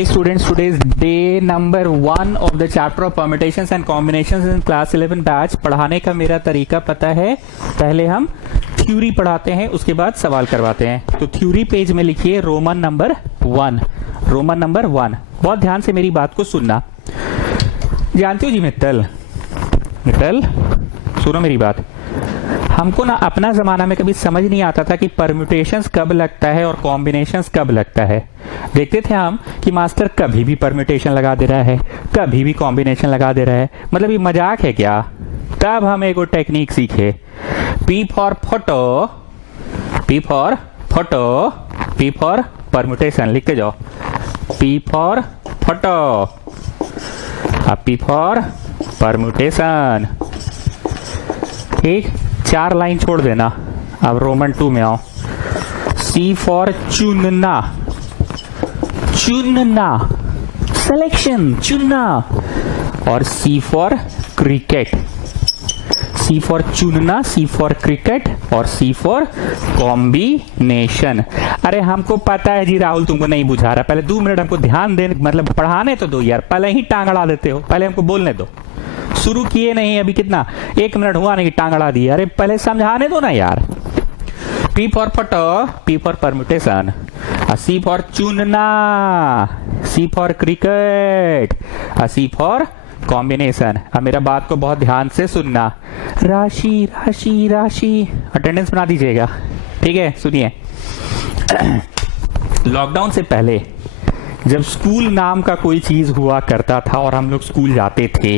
Okay students, today's day number 1 of the chapter of permutations and combinations in class 11 batch। पढ़ाने का मेरा तरीका पता है, पहले हम थ्योरी पढ़ाते हैं, उसके बाद सवाल करवाते हैं। तो थ्योरी पेज में लिखिए रोमन नंबर 1। रोमन नंबर 1, बहुत ध्यान से मेरी बात को सुनना। जानते हो जी मित्तल, सुनो मेरी बात। हमको ना अपना जमाना में कभी समझ नहीं आता था कि परम्यूटेशंस कब लगता है और कॉम्बिनेशंस कब लगता है। देखते थे हम कि मास्टर कभी भी परम्यूटेशन लगा दे रहा है, कभी भी कॉम्बिनेशन लगा दे रहा है, मतलब ये मजाक है क्या। तब हम एक टेक्निक सीखे, P for photo, P for photo, P for permutation. लिखते जाओ, P for photo, P for permutation. ठीक, 4 लाइन छोड़ देना। अब रोमन 2 में आओ। C फॉर चुनना, चुनना, सिलेक्शन, चुनना। और C for cricket, C for चुनना, C फॉर क्रिकेट और C फॉर कॉम्बिनेशन। अरे हमको पता है जी राहुल, तुमको नहीं बुझा रहा। पहले 2 मिनट हमको ध्यान देने, मतलब पढ़ाने तो दो यार, पहले ही टांग अड़ा देते हो। पहले हमको बोलने दो, शुरू किए नहीं अभी, कितना 1 मिनट हुआ नहीं, टांग अड़ा दी। अरे पहले समझाने दो ना यार। P for photo, P for permutation, C for चुनना, C for cricket, C for combination. अब मेरा बात को बहुत ध्यान से सुनना। राशि राशि राशि, अटेंडेंस बना दीजिएगा, ठीक है। सुनिए, लॉकडाउन से पहले जब स्कूल नाम का कोई चीज हुआ करता था और हम लोग स्कूल जाते थे,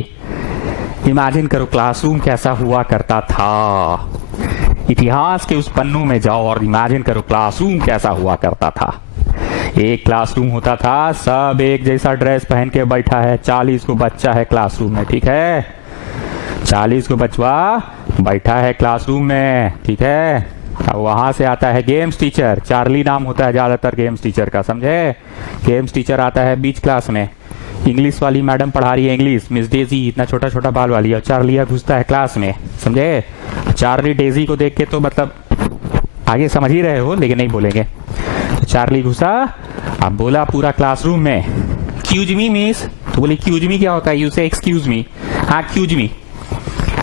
इमेजिन करो क्लासरूम कैसा हुआ करता था। इतिहास के उस पन्नों में जाओ और इमेजिन करो क्लासरूम कैसा हुआ करता था। एक क्लासरूम होता था, सब एक जैसा ड्रेस पहन के बैठा है, 40 को बच्चा है क्लासरूम में, ठीक है। 40 को बच्चा बैठा है क्लासरूम में, ठीक है। अब वहां से आता है गेम्स टीचर, चार्ली नाम होता है ज्यादातर गेम्स टीचर का, समझे। गेम्स टीचर आता है बीच क्लास में, इंग्लिश वाली मैडम पढ़ा रही है इंग्लिश, मिस डेजी इतना छोटा छोटा बाल वाली, और चार्लिया घुसता है क्लास में, समझे। चार्ली डेजी को देख के तो मतलब आगे समझ ही रहे हो, लेकिन नहीं बोलेंगे। तो चार्ली घुसा, अब बोला पूरा क्लासरूम में, एक्सक्यूज मी मिस। तो बोली एक्सक्यूज मी क्या होता है, यू से एक्सक्यूज मी। हाँ एक्सक्यूज मी।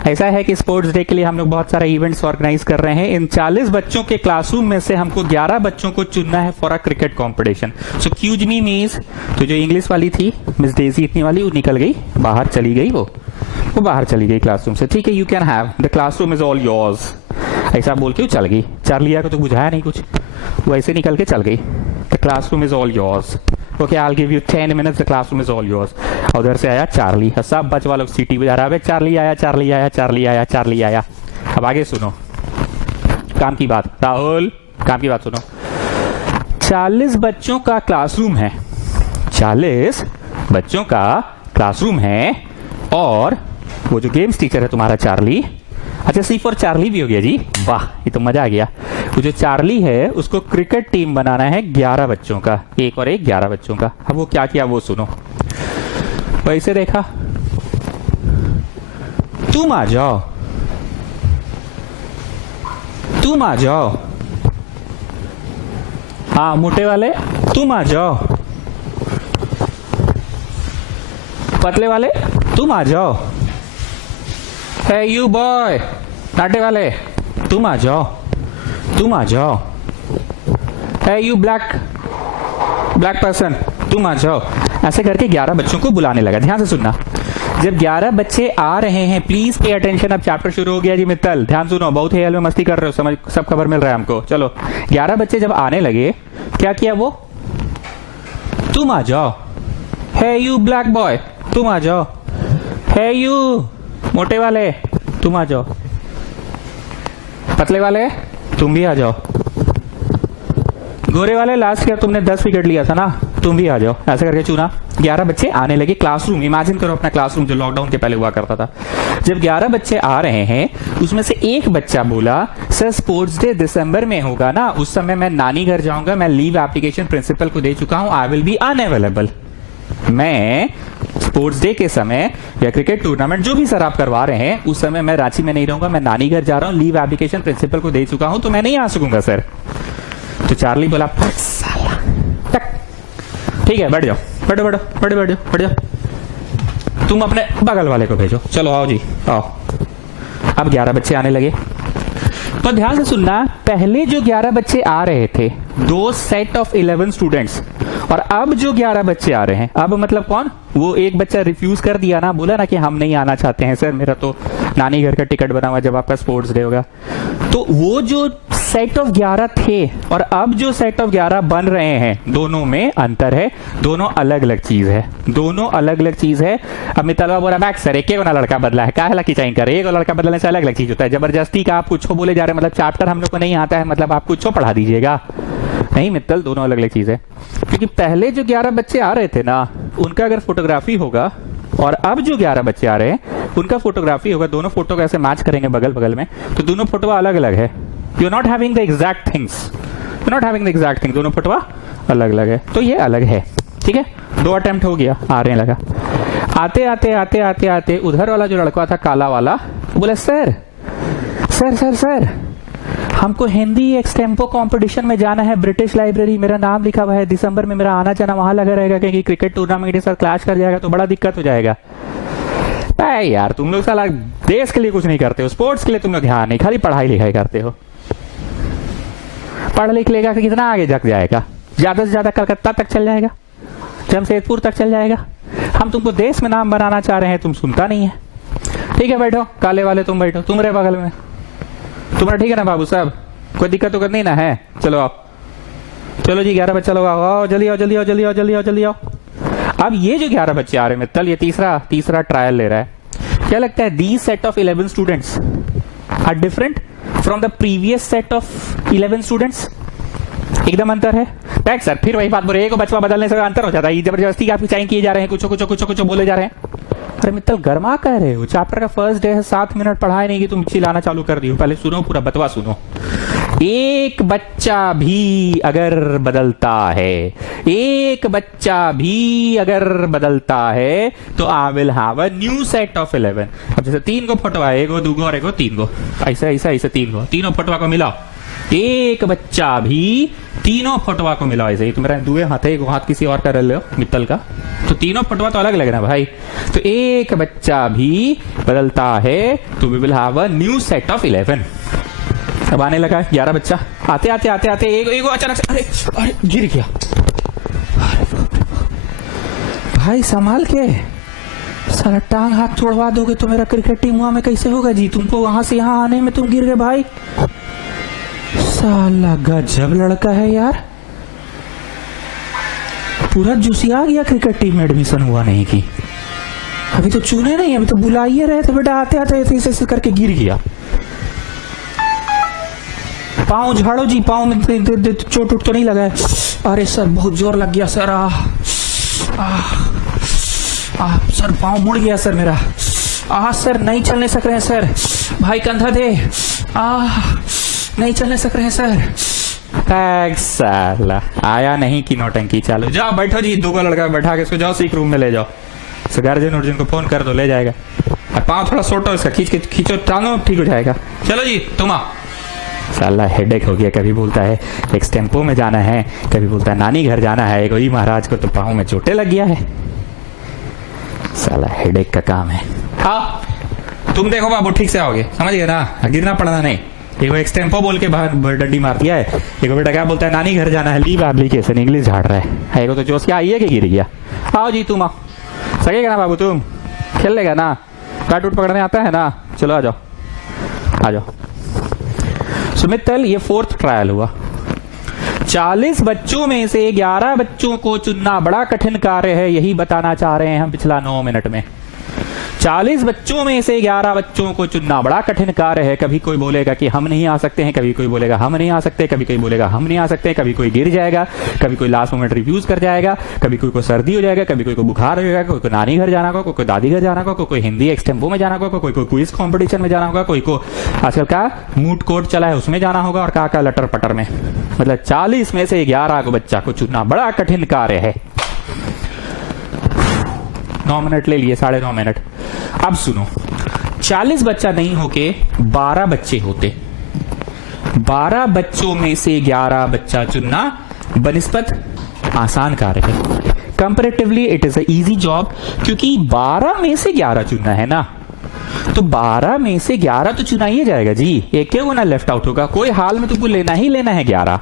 ऐसा है कि स्पोर्ट्स डे के लिए हम लोग बहुत सारे इवेंट्स ऑर्गेनाइज कर रहे हैं। इन 40 बच्चों के क्लासरूम में से हमको 11 बच्चों को चुनना है for a cricket competition. So excuse me miss. तो जो इंग्लिश वाली थी मिस डेजी इतनी वाली, वो निकल गई बाहर, चली गई, वो बाहर चली गई क्लासरूम से। ठीक है, you can have, the classroom is all yours, ऐसा बोल के वो चल गई। चार्लिया को तो बुझाया नहीं कुछ, वो ऐसे निकल के चल गई। The classroom is all yours, okay I will give you 10 minutes, the classroom is all yours. उधर से आया चार्ली, सब बच्चे वालों सीटी बजा रहा है, चार्ली आया, चार्ली आया, चार्ली आया, चार्ली आया। अब आगे सुनो, काम की बात, राहुल काम की बात सुनो। 40 बच्चों का क्लासरूम है, 40 बच्चों का क्लासरूम है, और वो जो गेम्स टीचर है तुम्हारा चार्ली, अच्छा C फॉर चार्ली भी हो गया जी, वाह ये तो मजा आ गया। वो जो चार्ली है उसको क्रिकेट टीम बनाना है 11 बच्चों का, एक और एक 11 बच्चों का। अब वो क्या किया वो सुनो। वैसे देखा, तुम आ जाओ, तुम आ जाओ, हाँ मोटे वाले तुम आ जाओ, पतले वाले तुम आ जाओ, है यू बॉय नाटे वाले तुम आ जाओ, तुम आ जाओ, है यू ब्लैक पर्सन तुम आ जाओ। ऐसे करके 11 बच्चों को बुलाने लगा। ध्यान से सुनना, जब 11 बच्चे आ रहे हैं, प्लीज पे अटेंशन, अब चैप्टर शुरू हो गया जी मित्तल, ध्यान सुनो, बहुत ही में मस्ती कर रहे हो, समझ सब खबर मिल रहा है हमको। चलो 11 बच्चे जब आने लगे, क्या किया वो, तुम आ जाओ, है यू ब्लैक बॉय तुम आ जाओ, है यू मोटे वाले तुम आ जाओ, पतले वाले तुम भी आ जाओ, गोरे वाले लास्ट ईयर तुमने 10 विकेट लिया था ना, तुम भी आ जाओ। ऐसे करके चुना, 11 बच्चे आने लगे क्लासरूम। इमेजिन करो अपना क्लासरूम जो लॉकडाउन के पहले हुआ करता था। जब 11 बच्चे आ रहे हैं, उसमें से एक बच्चा बोला, सर स्पोर्ट्स डे दिसंबर में होगा ना, उस समय मैं नानी घर जाऊंगा, मैं लीव एप्लीकेशन प्रिंसिपल को दे चुका हूं, आई विल बी अनअवेलेबल। मैं स्पोर्ट्स डे के समय या क्रिकेट टूर्नामेंट जो भी सर आप करवा रहे हैं, उस समय मैं रांची में नहीं रहूंगा, मैं नानी घर जा रहा हूं, लीव एप्लीकेशन प्रिंसिपल को दे चुका हूं, तो मैं नहीं आ सकूंगा सर। तो चार्ली बोला साला, ठीक है बैठ जाओ। बैठो बैठो बैठो बैठो बैठ जाओ। तुम अपने बगल वाले को भेजो। चलो आओ जी आओ। अब 11 बच्चे आने लगे। तो ध्यान से सुनना, पहले जो 11 बच्चे आ रहे थे, दो सेट ऑफ 11 स्टूडेंट्स, और अब जो 11 बच्चे आ रहे हैं, अब मतलब कौन, वो एक बच्चा रिफ्यूज कर दिया ना, बोला ना कि हम नहीं आना चाहते हैं सर, मेरा तो नानी घर का टिकट बना हुआ जब आपका स्पोर्ट्स डे होगा। तो वो जो सेट ऑफ 11 थे और अब जो सेट ऑफ 11 बन रहे हैं, दोनों में अंतर है, दोनों अलग अलग चीज है, दोनों अलग अलग चीज है। अब मित्तलवा बोला बैक सर एक ना लड़का बदला है, काहे की चाहिए करे, एक लड़का बदलने से अलग अलग चीज होता है। जबरदस्ती का आप कुछ बोले जा रहे हैं, मतलब चैप्टर हम लोग को नहीं आता है, मतलब आप कुछ पढ़ा दीजिएगा, नहीं मित्तल, दोनों अलग अलग चीज है। क्योंकि पहले जो 11 बच्चे आ रहे थे ना, उनका अगर फोटोग्राफी होगा और अब जो 11 बच्चे आ रहे हैं उनका फोटोग्राफी होगा, दोनों फोटो को ऐसे मैच करेंगे बगल बगल में, तो दोनों फोटो अलग अलग है। You are not having the exact things, you not having the exact thing, दोनों फोटो अलग अलग है, तो ये अलग है। ठीक है, 2 अटेम्प्ट हो गया, आ रहे लगा। आते आते आते आते आते उधर वाला जो लड़का था काला वाला, बोले सर सर सर सर हमको हिंदी एक्सटेम्पो कंपटीशन में जाना है, ब्रिटिश लाइब्रेरी, मेरा नाम लिखा हुआ है, दिसंबर में मेरा आना जाना वहां लगा रहेगा, क्योंकि क्रिकेट टूर्नामेंट के साथ क्लैश कर जाएगा तो बड़ा दिक्कत हो जाएगा। यार तुम लोग साला देश के लिए कुछ नहीं करते हो, स्पोर्ट्स के लिए तुम लोग ध्यान नहीं, खाली पढ़ाई लिखाई करते हो। पढ़ लिख लेगा कि कितना आगे जग जाएगा, ज्यादा से ज्यादा कलकत्ता तक चल जाएगा, जमशेदपुर तक चल जाएगा। हम तुमको देश में नाम बनाना चाह रहे हैं, तुम सुनता नहीं है। ठीक है बैठो, काले वाले तुम बैठो, तुम रहे बगल में, तुम्हारा ठीक है ना बाबू साहब, कोई दिक्कत तो नहीं ना है? चलो आओ, चलो जी 11 बच्चा लोग आओ, जल्दी आओ जल्दी आओ जल्दी आओ जल्दी आओ जल्दी आओ। अब ये जो 11 बच्चे आ रहे हैं मित्तल, ये तीसरा ट्रायल ले रहा है। क्या लगता है these set of 11 students are different from the previous set of 11 students? एकदम अंतर है। बैक सर फिर वही बात बोल रहे, एक बचवा बदलने से अंतर हो जाता है, जबरदस्ती आपकी चाइन किए जा रहे हैं, कुछ बोले जा रहे हैं। अरे मित्तल गरमा कह रहे हो, चैप्टर का फर्स्ट डे है, 7 मिनट पढ़ाए नहीं कि तुम चिल्लाना चालू कर दी हो। पहले सुनो, पूरा बतवा सुनो। एक बच्चा भी अगर बदलता है, एक बच्चा भी अगर बदलता है तो I will have a new set of 11। अब जैसे 3 को फोटो है, 1 2 और 1 3 को, ऐसा ऐसा ऐसे 3 को, तीनों फोटोआ को मिलाओ, एक बच्चा भी तीनों फोटोआ को मिलाओ। ऐसे ही तुम मेरा 2 हाथ है, 1 हाथ किसी और का रह लो मित्तल का, तो तीनों फोटोआ तो अलग लग रहा है भाई। तो एक बच्चा भी बदलता है तो we will have a new set of 11। अब आने लगा 11 बच्चा, आते आते आते आते एक अचानक से अरे अरे गिर गया। भाई संभाल के, सारा टांग हाथ छोड़वा दोगे तो मेरा क्रिकेट टीम वहां में कैसे होगा जी? तुमको वहां से यहां आने में तुम गिर गए भाई, साला गजब लड़का है यार, पूरा जुसिया गया क्रिकेट टीम में एडमिशन हुआ नहीं की। अभी तो चुने नहीं, अभी तो बुलाइए रहे थे बेटा, आते आते ऐसे करके गिर गया। पाँव झाड़ो जी, पाँव में चोट उठ तो नहीं लगा है? अरे सर बहुत जोर लग गया सर, सर पाँव मुड़ गया सर मेरा, सर नहीं चलने सक रहे हैं सर, भाई कंधा दे, नहीं चलने सक रहे हैं सर। साला आया नहीं कि नौटंकी चालू। जाओ बैठो जी, 2 लड़का बैठा के इसको जाओ सीख रूम में ले जाओ, गार्जियन अर्जुन को फोन कर दो, ले जाएगा। पाँव थोड़ा सोटो इसका, खींचो टांगो, ठीक हो जाएगा। चलो जी तुम आओ। साला हेडेक हो गया, कभी बोलता है एक्सटेम्पो में जाना है, कभी बोलता है नानी घर जाना है, कोई महाराज को तो पाँव में चोटें लग गया है। साला हेडेक का काम है। हाँ तुम देखो बाबू, ठीक से आओगे, समझ गए ना, गिरना पड़ना नहीं। एक एक्सटेम्पो बोल के बाहर डंडी मार दिया है, एक बेटा क्या बोलता है नानी घर जाना है, लीव एप्लीकेशन इंग्लिश झाड़ रहा है, एक तो जोश क्या आई है कि गिर गया। आओ जी तुम आओ, सकेगा ना बाबू, तुम खेल लेगा ना, बैट उठ पकड़ने आता है ना, चलो आ जाओ आ जाओ। सुमित्तल ये 4th ट्रायल हुआ। 40 बच्चों में से 11 बच्चों को चुनना बड़ा कठिन कार्य है, यही बताना चाह रहे हैं हम पिछला 9 मिनट में। 40 बच्चों में से 11 बच्चों को चुनना बड़ा कठिन कार्य है। कभी कोई बोलेगा कि हम नहीं आ सकते हैं, कभी कोई बोलेगा हम नहीं आ सकते, कभी कोई बोलेगा हम नहीं आ सकते, कभी कोई गिर जाएगा, कभी कोई लास्ट मोमेंट रिफ्यूज कर जाएगा, कभी कोई को सर्दी हो जाएगा, कभी कोई को बुखार हो जाएगा, कोई को नानी घर जाना होगा, कोई को दादी घर जाना होगा, कोई हिंदी एक्सटेम्पो में जाना होगा, कोई को क्विज कॉम्पिटिशन में जाना होगा, कोई को आजकल का मूड कोर्ट चला है उसमें जाना होगा, और का लटर पटर में। मतलब 40 में से 11 को बच्चा को चुनना बड़ा कठिन कार्य है। 9 मिनट ले लिए, 9.5 मिनट। अब सुनो, 40 बच्चा नहीं होके 12 बच्चे होते, 12 बच्चों में से 11 बच्चा चुनना बनिस्बत आसान कार्य है। Comparatively it is a easy job, क्योंकि 12 में से 11 चुनना है ना, तो 12 में से 11 तो चुना ही जाएगा जी, एक क्यों ना लेफ्ट आउट होगा, कोई हाल में तुमको लेना ही लेना है 11।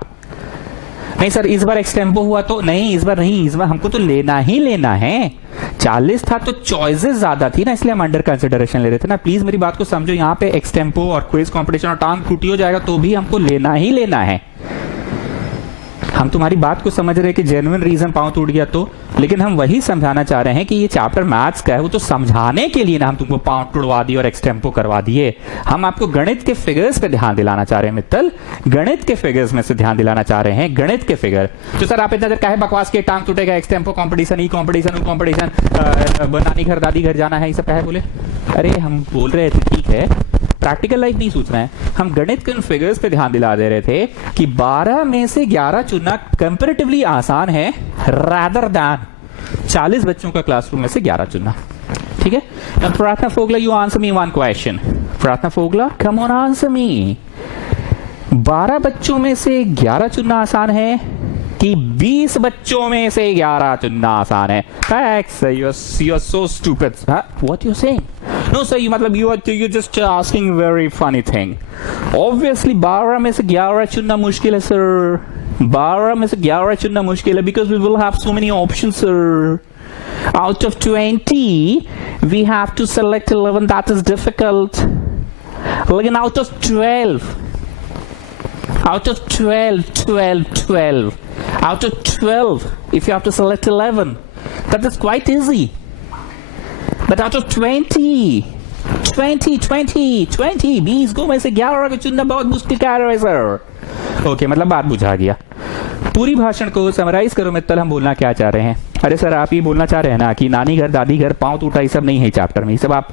नहीं सर इस बार एक्सटेम्पो हुआ तो नहीं, इस बार नहीं, इस बार हमको तो लेना ही लेना है। 40 था तो चॉइसेस ज्यादा थी ना, इसलिए हम अंडर कंसिडरेशन ले रहे थे ना। प्लीज मेरी बात को समझो, यहाँ पे एक्सटेम्पो और क्विज कंपटीशन और टांग टूटी हो जाएगा तो भी हमको लेना ही लेना है। हम तुम्हारी बात को समझ रहे हैं कि जेन्युइन रीजन पांव टूट गया तो, लेकिन हम वही समझाना चाह रहे हैं कि ये चैप्टर मैथ्स का है, वो तो समझाने के लिए ना हम तुमको पांव टुड़वा दिए और एक्सटेम्पो करवा दिए। हम आपको गणित के फिगर्स पे ध्यान दिलाना चाह रहे हैं मित्तल, गणित के फिगर्स में से ध्यान दिलाना चाह रहे हैं, गणित के फिगर। तो सर आप इतना देर काहे बकवास के टांग टूटेगा, एक्सटेम्पो कॉम्पिटिशन, ई कॉम्पिटिशन, कॉम्पिटिशन, नानी घर दादी घर जाना है, ये सब काहे बोले? अरे हम बोल रहे थे ठीक है, प्रैक्टिकल लाइफ नहीं सोच रहे हैं हम, गणित के उन फिगर्स पे ध्यान दिला दे रहे थे कि 12 में से 11 चुनना कंपैरेटिवली आसान है रादर दैन 40 बच्चों का क्लासरूम में से 11 चुनना। ठीक है, now Prarthana Fogla you answer me one question. Prarthana Fogla come on answer मी, 12 बच्चों में से 11 चुनना आसान है कि 20 बच्चों में से 11 चुनना आसान है? Facts, you're so stupid. Huh? What you're saying? No sir, you're just asking very funny thing. Obviously 12 में से 11 चुनना मुश्किल है सर, 12 में से 11 चुनना मुश्किल है because we will have so many options sir. Out of 20 we have to select 11, that is difficult. Like out of 12 out of 12 if you have to select 11, that is quite easy. But out of 20 20 को में से 11 को चुनना बहुत मुश्किल कार्य है sir. Okay, मतलब बात बुझा गया। पूरी भाषण को समराइज करो मित्तल, हम बोलना क्या चाह रहे हैं? अरे सर आप ये बोलना चाह रहे हैं ना कि नानी घर दादी घर पांव टूटा ये सब नहीं है चैप्टर में, ये सब आप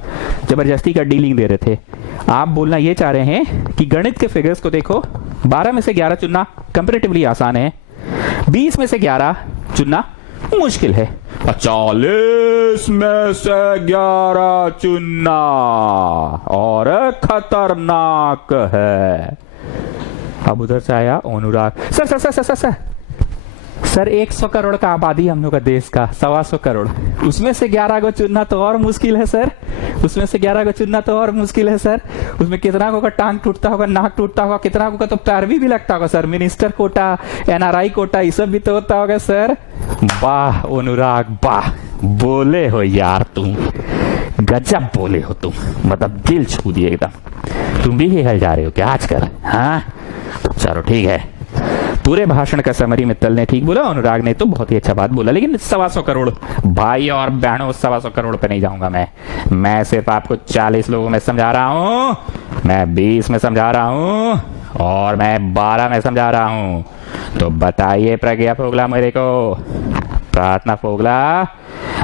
जबरदस्ती का डीलिंग दे रहे थे। आप बोलना ये चाह रहे हैं कि गणित के फिगर्स को देखो, 12 में से 11 चुनना कंपैरेटिवली आसान है, 20 में से 11 चुनना मुश्किल है, 40 में से 11 चुनना और खतरनाक है। अब उधर से आया Anurag, sir sir sir sir sir sir sir 100 crore का आबादी हम लोग का देश का, 125 करोड़, उसमें से 11 को चुनना तो और मुश्किल है सर, उसमें से 11 को चुनना तो और मुश्किल है सर। उसमें कितना को का टांग टूटता होगा, नाक टूटता होगा, कितना को का तो पैरवी भी लगता होगा sir, minister quota, NRI quota, ये सब भी तो होता होगा सर। वाह अनुराग वाह, बोले हो यार तुम, गजब बोले हो तुम, मतलब दिल छू दिए एकदम। तुम भी हिल जा रहे हो क्या आजकल? हाँ चलो ठीक है, पूरे भाषण का समरी मित्तल ने ठीक बोला, अनुराग ने तो बहुत ही अच्छा बात बोला, लेकिन 125 करोड़ भाई और बहनों, 125 करोड़ पे नहीं जाऊंगा मैं सिर्फ आपको 40 लोगों में समझा रहा हूं, मैं 20 में समझा रहा हूं और मैं 12 में समझा रहा हूं। तो बताइए प्रज्ञा फोगला मेरे को, प्रार्थना फोगला,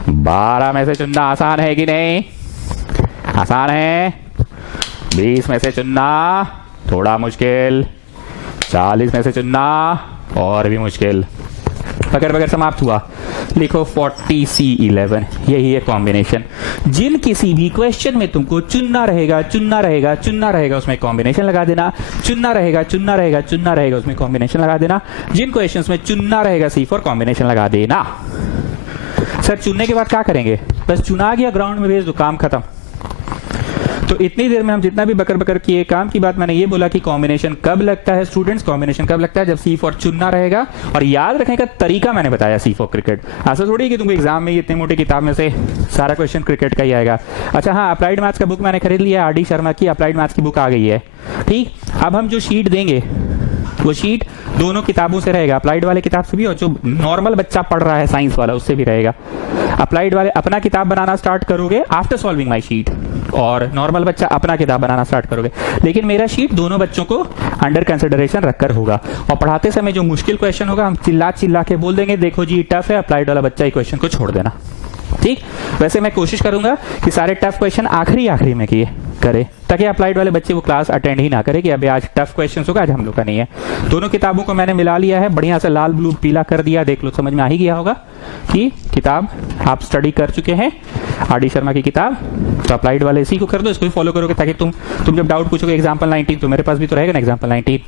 12 में से चुनना आसान है कि नहीं? आसान है। 20 में से चुनना थोड़ा मुश्किल, 40 में से चुनना और भी मुश्किल। बगैर बगैर समाप्त हुआ, लिखो 40C11, यही है कॉम्बिनेशन। जिन किसी भी क्वेश्चन में तुमको चुनना रहेगा, चुनना रहेगा, चुनना रहेगा, उसमें कॉम्बिनेशन लगा देना, चुनना रहेगा, चुनना रहेगा, चुनना रहेगा, उसमें कॉम्बिनेशन लगा देना। जिन क्वेश्चंस में चुनना रहेगा C4, कॉम्बिनेशन लगा देना। सर चुनने के बाद क्या करेंगे? बस चुना गया, ग्राउंड में भेज दो, काम खत्म। तो इतनी देर में हम जितना भी बकर बकर किए, काम की बात मैंने ये बोला कि कॉम्बिनेशन कब लगता है स्टूडेंट्स, कॉम्बिनेशन कब लगता है जब C4 चुनना रहेगा। और याद रखने का तरीका मैंने बताया C4 क्रिकेट, ऐसा थोड़ी कि तुमको एग्जाम में इतनी मोटी किताब में से सारा क्वेश्चन क्रिकेट का ही आएगा। अच्छा हाँ, अप्लाइड मैथ्स का बुक मैंने खरीद लिया, RD शर्मा की अप्लाइड मैथ्स की बुक आ गई है। ठीक, अब हम जो शीट देंगे वो शीट दोनों किताबों से रहेगा, अप्लाइड वाले किताब से भी और जो नॉर्मल बच्चा पढ़ रहा है साइंस वाला उससे भी रहेगा। अप्लाइड वाले अपना किताब बनाना स्टार्ट करोगे आफ्टर सॉल्विंग माय शीट, और नॉर्मल बच्चा अपना किताब बनाना स्टार्ट करोगे। लेकिन मेरा शीट दोनों बच्चों को अंडर कंसिडरेशन रखकर होगा, और पढ़ाते समय जो मुश्किल क्वेश्चन होगा हम चिल्ला चिल्ला के बोल देंगे, देखो जी टफ है, अप्लाइड वाला बच्चा ही क्वेश्चन को छोड़ देना। ठीक, वैसे मैं कोशिश करूंगा कि सारे टफ क्वेश्चन आखिरी में किए, करे, ताकि अप्लाइड वाले बच्चे वो क्लास अटेंड ही ना करे कि अभी आज टफ क्वेश्चन होगा, आज हम लोग का नहीं है। दोनों किताबों को मैंने मिला लिया है, बढ़िया से लाल ब्लू पीला कर दिया, देख लो समझ में आ ही गया होगा कि किताब आप स्टडी कर चुके हैं आर डी शर्मा की किताब। तो अप्लाइड वाले इसी को कर दो, इसको भी फॉलो करोगे, ताकि तुम जब डाउट पूछोगे एग्जाम्पल 19, तो मेरे पास भी तो रहेगा ना एग्जाम्पल 19।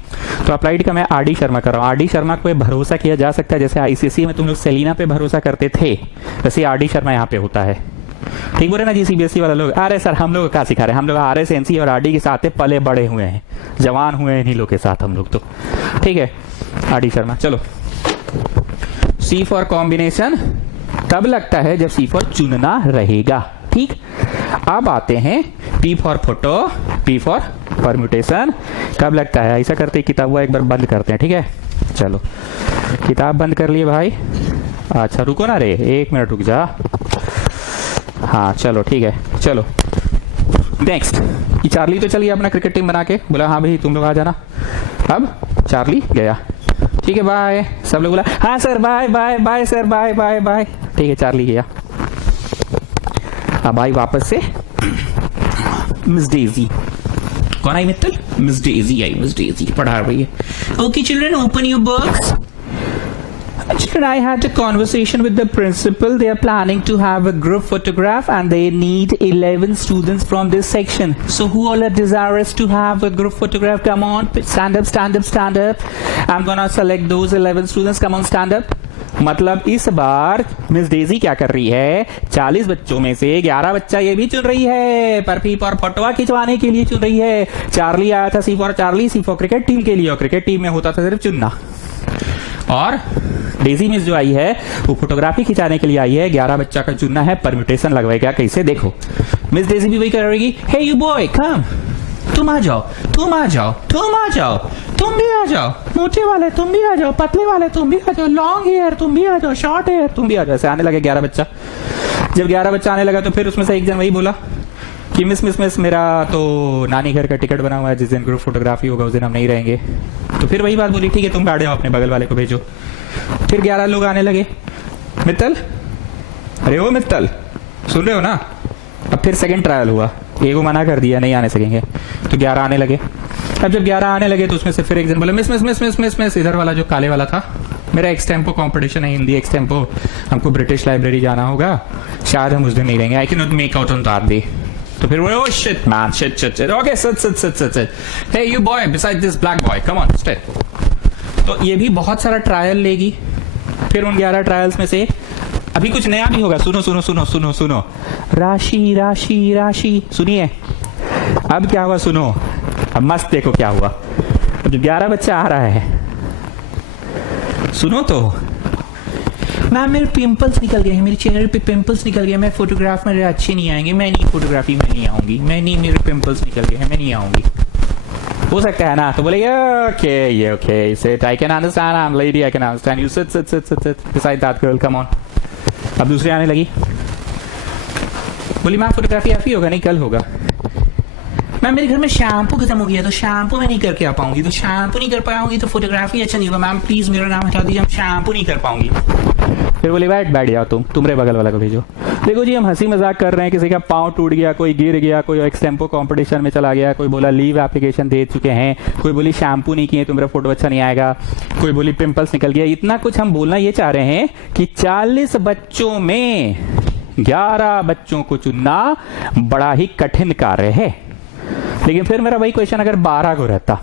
तो अप्लाइड का मैं आर डी शर्मा कर रहा हूँ। आर डी शर्मा को भरोसा किया जा सकता है, जैसे आईसीएसई में तुम लोग सेलिना पे भरोसा करते थे, वैसे आर डी शर्मा यहाँ पे होता है। ठीक बोले ना जी सीबीएसई वाला लोग? अरे सर हम लोग क्या सिखा रहे हैं, हम लोग आरएस एनसी और आरडी के साथ पले बड़े हुए हैं, जवान हुए हैं इन्हीं लोग के साथ हम लोग तो। ठीक है आरडी शर्मा। चलो, सी फॉर कॉम्बिनेशन तब लगता है जब सी फॉर चुनना रहेगा। ठीक, अब आते हैं P for photo, P for permutation कब लगता है। ऐसा करते किताब हुआ एक बार बंद करते हैं। ठीक है, चलो किताब बंद कर लिए भाई। अच्छा रुको ना रे, 1 मिनट रुक जा। हाँ चलो ठीक है, चलो नेक्स्ट। ये चार्ली तो चलिए अपना क्रिकेट टीम बना के बोला हाँ भाई तुम लोग आ जाना। अब चार्ली गया, ठीक है बाय, सब लोग बोला हाँ sir bye bye bye sir bye bye bye. ठीक है चार्ली गया। अब आई वापस से मिस डेजी। कौन आई मित्तल? मिस डेजी आई, मिस डेजी पढ़ा रही है। Okay children open your books. Children, I had a conversation with the principal. They are planning to have a group photograph and they need 11 students from this section. So who all are desirous to have a group photograph? Come on, stand up, stand up, stand up. I'm gonna select those 11 students. Come on, stand up. मतलब इस बार miss Daisy क्या कर रही है, 40 बच्चों में से 11 बच्चा ये भी चुन रही है, पर पी फॉर फोटोआ खिंचवाने के लिए चुन रही है। चार्ली आया था C for Charlie, C for cricket team के लिए, और क्रिकेट टीम में होता था सिर्फ चुनना। और डेजी मिस जो आई है वो फोटोग्राफी खिंचाने के लिए आई है, 11 बच्चा का चुनना है, परम्यूटेशन लगवाएगा कैसे देखो। मिस डेजी भी वही करेगी, हे यू बॉय कम, तुम आ जाओ, तुम आ जाओ, तुम आ जाओ, तुम भी आ जाओ, मोटे वाले तुम भी आ जाओ, पतले वाले तुम भी आ जाओ, लॉन्ग हेयर तुम भी आ जाओ, शॉर्ट हेयर तुम भी आ जाओ। ऐसे आने लगे 11 बच्चा। जब 11 बच्चा आने लगा तो फिर उसमें से एक जन वही बोला कि मिस मिस मिस मेरा तो नानी घर का टिकट बना हुआ है, जिस दिन ग्रुप फोटोग्राफी होगा उस दिन हम नहीं रहेंगे। तो फिर वही बात बोली, ठीक है तुम बैठ जाओ, अपने बगल वाले को भेजो। फिर 11 लोग आने लगे। मित्तल, अरे ओ मित्तल सुन रहे हो ना? अब फिर सेकंड ट्रायल हुआ, एगो मना कर दिया नहीं आने सकेंगे, तो 11 आने लगे। अब जब 11 आने लगे तो उसमें से फिर एक जन बोला miss miss miss miss miss miss, इधर वाला जो काले वाला था, मेरा एक्सटेम्पो कंपटीशन है हिंदी एक्सटेम्पो, हमको ब्रिटिश लाइब्रेरी जाना होगा, शायद हम उस दिन नहीं रहेंगे, I can not make out on that day. तो फिर बोले, oh shit man, shit, okay sit, hey you boy beside this black boy, come on stay। तो ये भी बहुत सारा ट्रायल लेगी। फिर उन 11 ट्रायल्स में से अभी कुछ नया भी होगा, सुनो सुनो सुनो सुनो सुनो, राशि राशि राशि, सुनिए अब क्या हुआ सुनो, अब मस्त देखो क्या हुआ। अब जब 11 बच्चा आ रहा है, सुनो तो, मैम मेरे पिंपल्स निकल गए हैं, मेरे चेहरे पे पिंपल्स निकल गए, मैं फोटोग्राफ में अच्छे नहीं आएंगे, मैं नहीं फोटोग्राफी में नहीं आऊंगी, मैं नहीं, मेरे पिंपल्स निकल गए हैं, मैं नहीं आऊंगी। हो सकता है ना? तो बोले okay sit, I can understand, I am lady, I can understand, you sit beside that girl, come on. अब दूसरी आने लगी, बोली मैम फोटोग्राफी आप ही होगा? नहीं कल होगा। मैम मेरे घर में शैम्पू खत्म हो गया, तो शैम्पू मैं नहीं करके आ पाऊंगी, तो शैम्पू नहीं कर पाऊंगी तो फोटोग्राफी अच्छा नहीं होगा, मैम प्लीज मेरा नाम हटा दीजिए, हम शैम्पू नहीं कर पाऊंगी। फिर बोले बैठ जाओ तुमरे बगल वाला को भेजो। देखो जी हम हंसी मजाक कर रहे हैं, किसी का पाँव टूट गया, कोई गिर गया, कोई एक्सटेम्पो कंपटीशन में चला गया, कोई बोला लीव एप्लीकेशन दे चुके हैं, कोई बोली शैम्पू नहीं किए तुम्हारा फोटो अच्छा नहीं आएगा, कोई बोली पिंपल्स निकल गया। इतना कुछ हम बोलना ये चाह रहे हैं कि 40 बच्चों में 11 बच्चों को चुनना बड़ा ही कठिन कार्य है। लेकिन फिर मेरा वही क्वेश्चन, अगर 12 को रहता,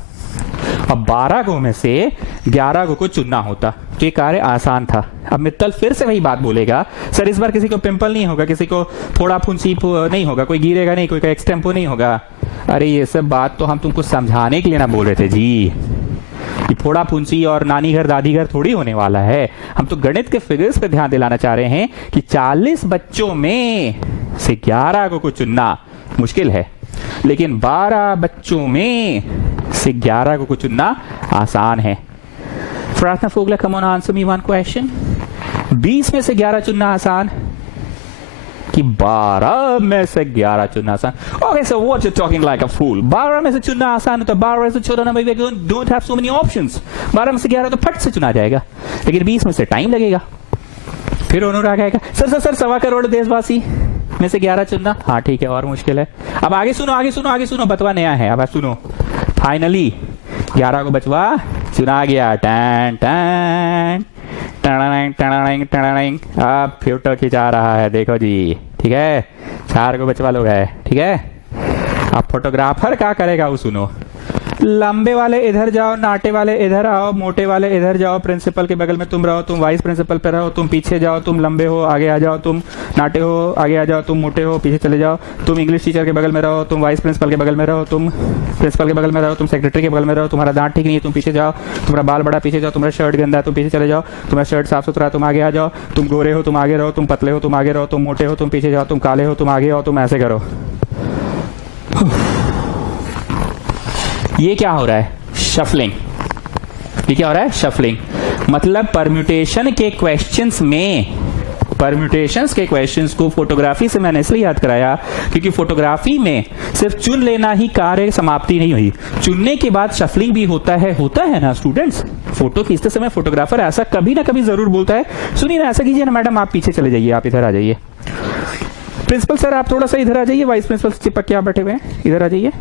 अब 12 को में से 11 को चुनना होता तो ये कार्य आसान था। अब मित्तल फिर से वही बात बोलेगा, सर इस बार किसी को पिंपल नहीं होगा, किसी को फोड़ा फुंसी नहीं होगा, कोई गिरेगा नहीं, कोई का एक्सटेम्पो नहीं होगा। अरे ये सब बात तो हम तुमको समझाने के लिए ना बोल रहे थे जी, कि फोड़ा फुंसी और नानी घर दादी घर थोड़ी होने वाला है। हम तो गणित के फिगर्स पे ध्यान दिलाना चाह रहे हैं कि 40 बच्चों में से 11 को चुनना मुश्किल है, लेकिन 12 बच्चों में से 11 को चुनना आसान है। Prarthana Fogla, come on answer me one question. 20 में से 11 चुनना आसान कि 12 में से 11 चुनना आसान? Okay so what you talking like a fool. 12 में से चुनना आसान तो 12 से छोटा number, we don't have so many options. 12 में से 11 तो फट से चुना जाएगा, लेकिन 20 में से टाइम लगेगा। फिर अनुराग आएगा, सर सर सर 1.25 करोड़ देशवासी, में से 11 चुनना। हाँ ठीक है, और मुश्किल है। अब आगे सुनो, आगे सुनो, आगे सुनो, बतवा नया है। अब सुनो, फाइनली 11 को बचवा चुना गया। टैन टैन टड़ांग टड़ांग टड़ांग। अब फोटो खिंचा रहा है, देखो जी। ठीक है, 4 को बचवा लोग है। ठीक है, अब फोटोग्राफर क्या करेगा वो सुनो। लंबे वाले इधर जाओ, नाटे वाले इधर आओ, मोटे वाले इधर जाओ। प्रिंसिपल के बगल में तुम रहो, तुम वाइस प्रिंसिपल पे रहो, तुम पीछे जाओ, तुम लंबे हो आगे आ जाओ, तुम नाटे हो आगे आ जाओ, तुम मोटे हो पीछे चले जाओ, तुम इंग्लिश टीचर के बगल में रहो, तुम वाइस प्रिंसिपल के बगल में रहो, तुम प्रिंसिपल के बगल में रहो, तुम सेक्रेटरी के बगल में रहो। तुम्हारा दांत ठीक नहीं है, तुम पीछे जाओ। तुम्हारा बाल बड़ा, पीछे जाओ। तुम्हारा शर्ट गंदा है, तुम पीछे चले जाओ। तुम्हारा शर्ट साफ सुथरा, तुम आगे आ जाओ। तुम गोरे हो, तुम आगे रहो। तुम पतले हो, तुम आगे रहो। तुम मोटे हो, तुम पीछे जाओ। तुम काले हो, तुम आगे आओ। तुम ऐसे करो। ये क्या हो रहा है? शफलिंग। ये क्या हो रहा है? शफलिंग। मतलब परम्यूटेशन के क्वेश्चंस में, परम्यूटेशंस के क्वेश्चंस को फोटोग्राफी से मैंने इसलिए याद कराया क्योंकि फोटोग्राफी में सिर्फ चुन लेना ही कार्य समाप्ति नहीं हुई, चुनने के बाद शफलिंग भी होता है ना स्टूडेंट्स। फोटो खींचते समय फोटोग्राफर ऐसा कभी ना कभी जरूर बोलता है, सुनिए ना, ऐसा कीजिए ना मैडम, आप पीछे चले जाइए, आप इधर आ जाइए। प्रिंसिपल सर आप थोड़ा सा इधर आ जाइए, वाइस प्रिंसिपल चिपक के आप बैठे हुए हैं, इधर आ जाइए।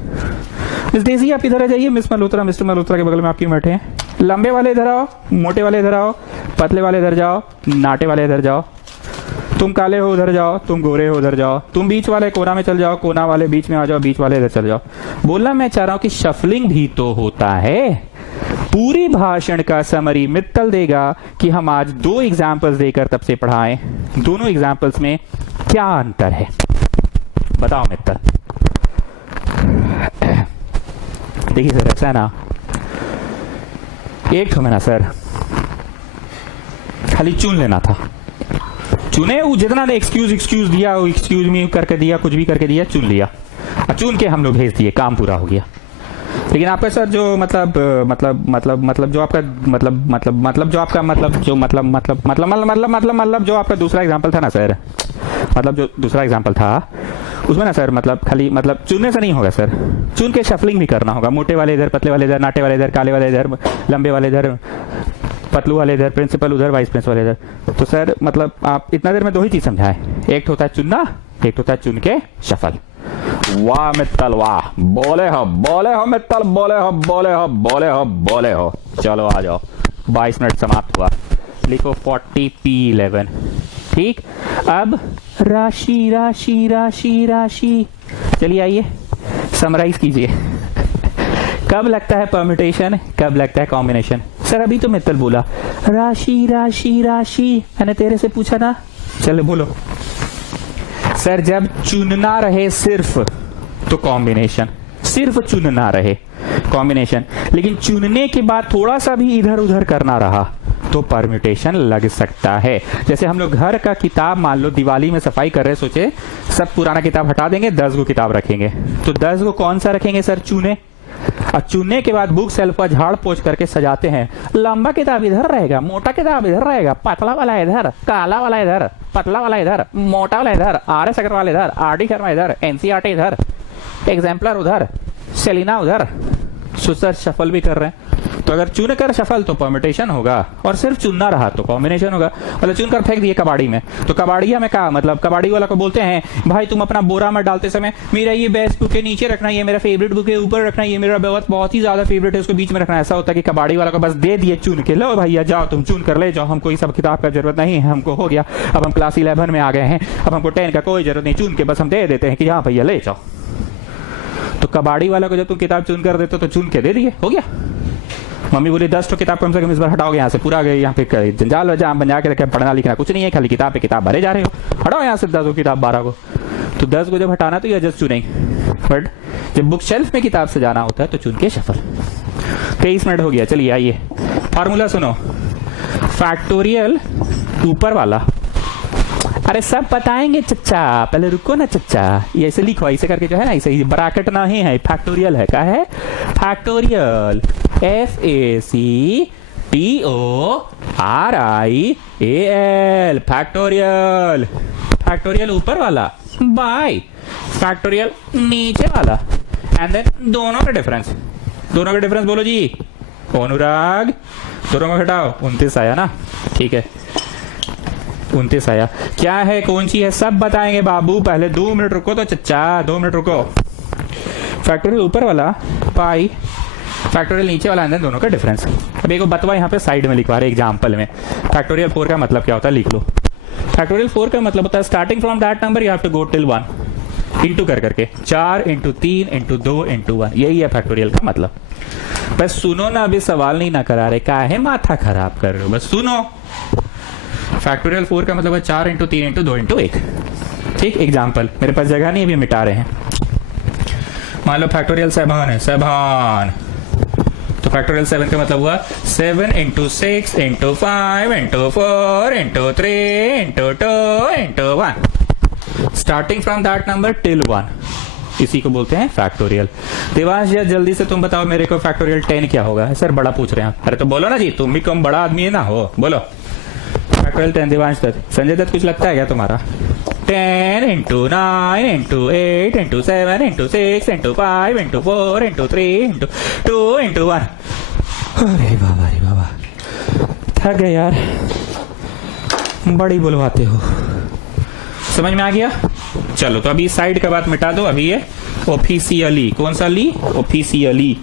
मिस डेजी आप इधर आ जाइए, मिस मल्होत्रा, मिस्टर मल्होत्रा के बगल में आप क्यों बैठे हैं? लंबे वाले इधर आओ, मोटे वाले इधर आओ, पतले वाले इधर जाओ, नाटे वाले इधर जाओ। तुम काले हो उधर जाओ, तुम गोरे हो उधर जाओ, तुम बीच वाले कोना में चल जाओ, कोना वाले बीच में आ जाओ, बीच वाले इधर चल जाओ। बोलना मैं चाह रहा हूं कि शफलिंग भी तो होता है। पूरी भाषण का समरी मित्तल देगा कि हम आज 2 एग्जाम्पल्स देकर तब से पढ़ाएं, दोनों एग्जाम्पल्स में क्या अंतर है बताओ मित्तल। देखिए सर, ऐसा है ना, एक तो मैं ना सर खाली चुन लेना था, चुने वो जितना ने एक्सक्यूज दिया, एक्सक्यूज मी करके दिया, कुछ भी करके दिया, चुन लिया, चुन के हम लोग भेज दिए, काम पूरा हो गया। लेकिन आपका सर जो मतलब जो आपका जो आपका दूसरा एग्जांपल था ना सर, मतलब जो दूसरा एग्जांपल था उसमें ना सर मतलब खाली मतलब चुनने से नहीं होगा सर, चुन के शफलिंग भी करना होगा। मोटे वाले इधर, पतले वाले इधर, नाटे वाले इधर, काले वाले इधर, लंबे वाले इधर, पतलू वाले इधर, प्रिंसिपल उधर, वाइस प्रिंसिपल इधर। तो सर मतलब आप इतना देर में 2 ही चीज समझाए, एक होता है चुनना, एक होता है चुन के शफल। वाह मित्तल वाह, बोले हो मित्तल, बोले हो। चलो आ जाओ, 22 मिनट समाप्त हुआ। लिखो 40P11। ठीक, अब राशि राशि राशि राशि, चलिए आइए समराइज कीजिए। कब लगता है परम्यूटेशन, कब लगता है कॉम्बिनेशन? सर अभी तो मित्तल बोला राशि राशि राशि, मैंने तेरे से पूछा ना, चलो बोलो। सर जब चुनना रहे सिर्फ तो कॉम्बिनेशन, सिर्फ चुनना रहे कॉम्बिनेशन, लेकिन चुनने के बाद थोड़ा सा भी इधर उधर करना रहा तो परम्यूटेशन लग सकता है। जैसे हम लोग घर का किताब मान लो दिवाली में सफाई कर रहे, सोचे सब पुराना किताब हटा देंगे, 10 गो किताब रखेंगे, तो 10 गो कौन सा रखेंगे सर? चुने। और चुनने के बाद बुक सेल्फ पर झाड़ पोछ करके सजाते हैं, लंबा किताब इधर रहेगा, मोटा किताब इधर रहेगा, पतला वाला इधर, काला वाला इधर, पतला वाला इधर, मोटा वाला इधर, RS अग्रवाल इधर, RD शर्मा इधर, NCERT इधर, एग्जाम्पलर उधर, सेलिना उधर। सर शफल भी कर रहे हैं, तो अगर चुन कर शफल तो परम्यूटेशन होगा, और सिर्फ चुनना रहा तो कॉम्बिनेशन होगा। मतलब चुन कर फेंक दिए कबाड़ी में, तो कबाड़िया में कहा मतलब कबाड़ी वाला को बोलते हैं भाई तुम अपना बोरा में डालते समय मेरा ये बेस्ट बुक है नीचे रखना, ये मेरा फेवरेट बुक है ऊपर रखना, ये मेरा बहुत ही ज्यादा फेवरेट है उसको बीच में रखना। ऐसा होता है कि कबाड़ी वाला को बस दे दिए चुन के, लो भैया जाओ तुम चुन कर ले जाओ, हमको ये सब किताब का जरूरत नहीं है, हमको हो गया, अब हम क्लास 11 में आ गए हैं, अब हमको 10 का कोई जरूरत नहीं, चुन के बस हम दे देते हैं कि हाँ भैया ले जाओ। तो कबाड़ी वाला को जब तुम किताब चुन कर देते तो चुन के दे दिए, हो गया। मम्मी बोली 10 तो किताब कम से कम इस बार हटाओगे यहाँ से, पूरा गए यहाँ पे जंजाल वजाम बना के रखे, पढ़ना लिखना कुछ नहीं है, खाली किताब पे किताब भरे जा रहे हो, हटाओ यहाँ से 10 किताब 12 को। तो 10 को जब हटाना तो ये जस्ट चुनेंगे, बट जब बुक शेल्फ में किताब सजाना होता है तो चुन के शफल। 23 मिनट हो गया, चलिए आइए फार्मूला सुनो। फैक्टोरियल ऊपर वाला, अरे सब बताएंगे चच्चा, पहले रुको ना चच्चा, ये ऐसे लिखो, ऐसे करके जो है ना, ऐसे ही ब्रैकेट नहीं है, फैक्टोरियल है, क्या है? Factorial, FACTORIAL, factorial. फैक्टोरियल ऊपर वाला बाय फैक्टोरियल नीचे वाला, एंड देन दोनों का डिफरेंस, दोनों का डिफरेंस बोलो जी अनुराग, दोनों को हटाओ, 29 आया ना, ठीक है। 29 आया। क्या है, कौन सी है, सब बताएंगे बाबू, पहले 2 मिनट रुको तो चच्चा, 2 मिनट रुको। फैक्टोरियल ऊपर वाला पाई, फैक्टोरियल नीचे वाला, अंदर दोनों का डिफरेंस। अब एक बतवा यहाँ पे साइड में लिखवा रहे एग्जाम्पल में। फैक्टोरियल 4 का मतलब क्या होता है, लिख लो। फैक्टोरियल 4 का मतलब होता है starting from that number you have to go till 1 into कर करके 4 इंटू 3 इंटू 2 इंटू 1, यही है फैक्टोरियल का मतलब। बस सुनो ना, अभी सवाल नहीं ना करा रहे, क्या है माथा खराब कर रहे हो, बस सुनो। फैक्टोरियल 4 का मतलब है 4 इंटू 3 इंटू 2 इंटू 1। ठीक, एग्जाम्पल, मेरे पास जगह नहीं, अभी मिटा रहे हैं। मान लो फैक्टोरियल 7 है, 7, तो फैक्टोरियल 7 का मतलब हुआ 7 into 6 into 5 into 4 into 3 into 2 into 1, starting from that number till 1, इसी को बोलते हैं फैक्टोरियल। देवांश यार जल्दी से तुम बताओ मेरे को फैक्टोरियल 10 क्या होगा। सर बड़ा पूछ रहे हैं। अरे तो बोलो ना जी, तुम भी कम बड़ा आदमी है ना, हो बोलो फैक्टोरियल 10। देवांश दत्त, संजय दत्त कुछ लगता है क्या तुम्हारा? 10 into 9 into 8 into 7 into 6 into 5 into 4 into 3 into 2 into 1। अरे बाबा थक गए यार, बड़ी बुलवाते हो। समझ में आ गया? चलो तो अभी साइड का बात मिटा दो। अभी ये ऑफिशियली, कौन सा ली? ऑफिशियली,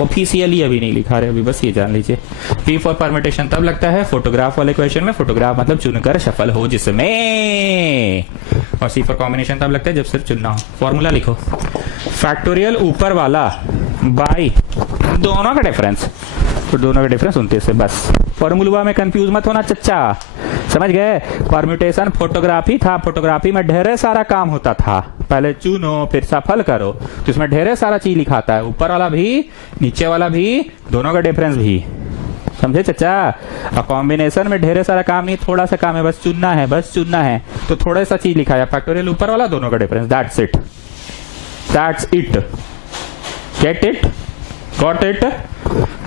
ऑफिशियली अभी नहीं लिखा रहे, अभी बस ये जान लीजिए। पी फॉर परमिटेशन तब लगता है फोटोग्राफ वाले क्वेश्चन में, फोटोग्राफ मतलब चुनकर शफल हो जिसमें, और सी फॉर कॉम्बिनेशन तब लगता है जब सिर्फ चुनना हो। फॉर्मूला लिखो, फैक्टोरियल ऊपर वाला बाई दोनों का डिफरेंस, तो दोनों का डिफरेंस 29 से, बस। फॉर्मूला में कंफ्यूज मत होना चच्चा, समझ गए? परम्यूटेशन फोटोग्राफी था, फोटोग्राफी में ढेर सारा काम होता था, पहले चुनो फिर सफल करो, तो इसमें ढेर सारा चीज लिखाता है, ऊपर वाला भी नीचे वाला भी, दोनों का डिफरेंस भी, समझे चच्चा? और कॉम्बिनेशन में ढेर सारा काम नहीं, थोड़ा सा काम है, बस चुनना है, बस चुनना है, तो थोड़ा सा चीज लिखा है। फैक्टोरियल ऊपर वाला, दोनों का difference, that's it, that's it, get it, got it.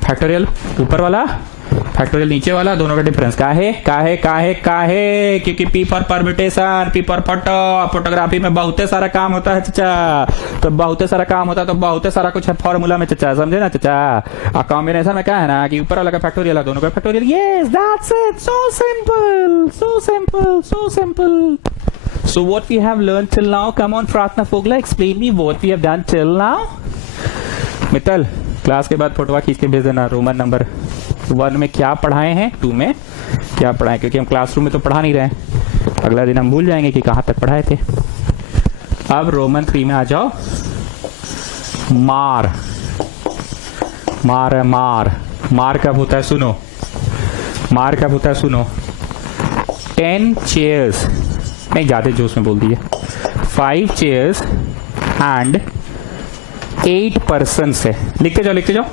Factorial ऊपर वाला, फैक्टोरियल नीचे वाला, दोनों का डिफरेंस काहे काहे काहे काहे, क्योंकि P for permutation, P for photo, photography में बहुत सारा काम होता है चचा, तो बहुत सारा काम होता है, तो बहुत सारा कुछ है फॉर्मूला में चचा, समझे ना चचा? और कॉम्बिनेशन में क्या है ना कि ऊपर वाला का फैक्टोरियल है, दोनों का factorial. Yes that's it, so simple, so simple, so simple. So what we have learned till now, come on Pratna Fogla, explain me what we have done till now. Mittal class के बाद फोटोवा खींच के भेज देना। Roman number 1 में क्या पढ़ाए हैं, 2 में क्या पढ़ाए, क्योंकि हम क्लासरूम में तो पढ़ा नहीं रहे हैं, अगला दिन हम भूल जाएंगे कि कहां तक पढ़ाए थे। अब रोमन 3 में आ जाओ। मार, मार मार, मार कब होता है सुनो, मार कब होता है सुनो। 10 चेयर्स, नहीं ज्यादा जोश में बोल दिए, 5 चेयर्स एंड 8 पर्सन है। लिखते जाओ लिखते जाओ।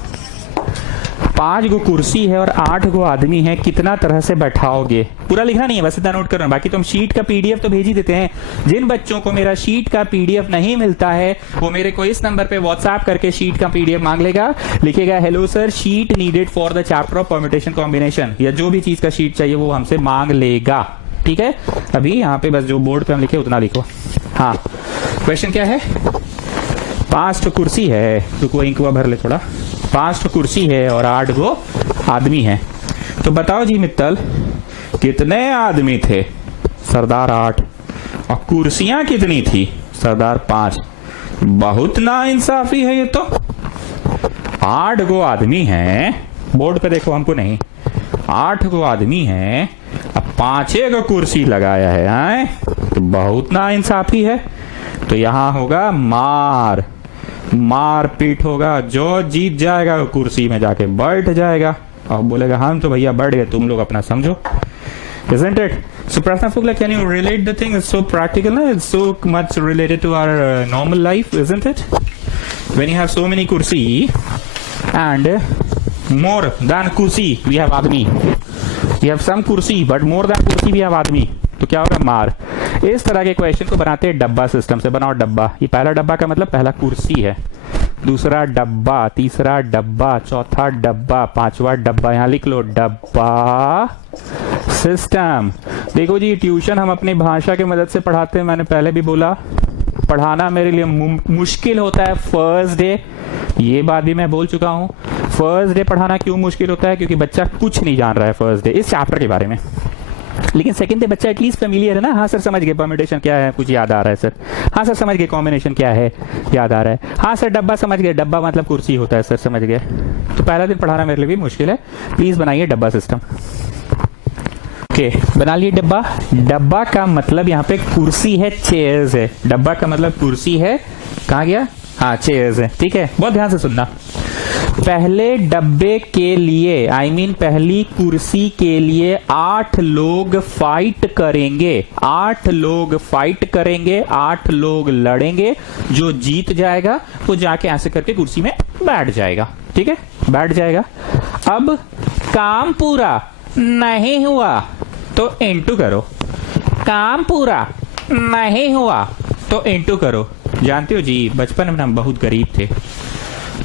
5 गो कुर्सी है और 8 गो आदमी है, कितना तरह से बैठाओगे? पूरा लिखना नहीं है, बस इतना नोट करना, बाकी तुम शीट का पीडीएफ तो भेज ही देते हैं। जिन बच्चों को मेरा शीट का पीडीएफ नहीं मिलता है वो मेरे को इस नंबर पे व्हाट्सएप करके शीट का पीडीएफ मांग लेगा, लिखेगा hello sir sheet needed for the chapter of permutation combination, या जो भी चीज का शीट चाहिए वो हमसे मांग लेगा। ठीक है, अभी यहाँ पे बस जो बोर्ड पे हम लिखे उतना लिखो। हाँ, क्वेश्चन क्या है? 5 तो कुर्सी है, तो कोई इंकवा भर ले थोड़ा। 5 तो कुर्सी है और 8 गो आदमी है, तो बताओ जी मित्तल कितने आदमी थे? सरदार 8, और कुर्सियां कितनी थी? सरदार 5। बहुत नाइंसाफी है ये तो। 8 गो आदमी हैं, बोर्ड पे देखो हमको नहीं, 8 गो आदमी हैं, अब 5 गो कुर्सी लगाया है, तो बहुत नाइंसाफी है। तो यहां होगा मार, मार पीट होगा, जो जीत जाएगा वो कुर्सी में जाके बैठ जाएगा और बोलेगा हम तो भैया बैठ गए, तुम लोग अपना समझो। Isn't it? So Prasna Fogla, can you relate the thing? It's so practical, no? It's so much related to our normal life, isn't it? When you have so many kursi and more than kursi, we have आदमी. We have some kursi, but more than kursi we have आदमी. तो क्या होगा? मार। इस तरह के question को बनाते हैं डब्बा सिस्टम से। बनाओ डब्बा। ये पहला डब्बा का मतलब पहला कुर्सी है, दूसरा डब्बा, तीसरा डब्बा, चौथा डब्बा, पांचवा डब्बा। यहां लिख लो डब्बा सिस्टम। देखो जी, ट्यूशन हम अपनी भाषा की मदद से पढ़ाते हैं। मैंने पहले भी बोला पढ़ाना मेरे लिए मुश्किल होता है फर्स्ट डे, ये बात भी मैं बोल चुका हूं। फर्स्ट डे पढ़ाना क्यों मुश्किल होता है? क्योंकि बच्चा कुछ नहीं जान रहा है फर्स्ट डे इस चैप्टर के बारे में। लेकिन सेकंड से बच्चा एटलीस्ट फेमिलियर है ना। हाँ सर समझ गए, परम्यूटेशन क्या है कुछ याद आ रहा है सर। हाँ सर समझ गए, कॉम्बिनेशन क्या है याद आ रहा है। हाँ सर डब्बा समझ गए, डब्बा मतलब कुर्सी होता है सर, समझ गए। तो पहला दिन पढ़ाना मेरे लिए भी मुश्किल है, प्लीज बनाइए डब्बा सिस्टम। ओके बना लिए डब्बा। डब्बा का मतलब यहाँ पे कुर्सी है, चेयर्स है। डब्बा का मतलब कुर्सी है, कहाँ गया, हाँ चेयर्स है, ठीक है। बहुत ध्यान से सुनना। पहले डब्बे के लिए पहली कुर्सी के लिए 8 लोग फाइट करेंगे। 8 लोग फाइट करेंगे, 8 लोग लड़ेंगे। जो जीत जाएगा वो जाके ऐसे करके कुर्सी में बैठ जाएगा, ठीक है, बैठ जाएगा। अब काम पूरा नहीं हुआ तो इंटू करो। काम पूरा नहीं हुआ तो इंटू करो। जानते हो जी, बचपन में हम बहुत गरीब थे।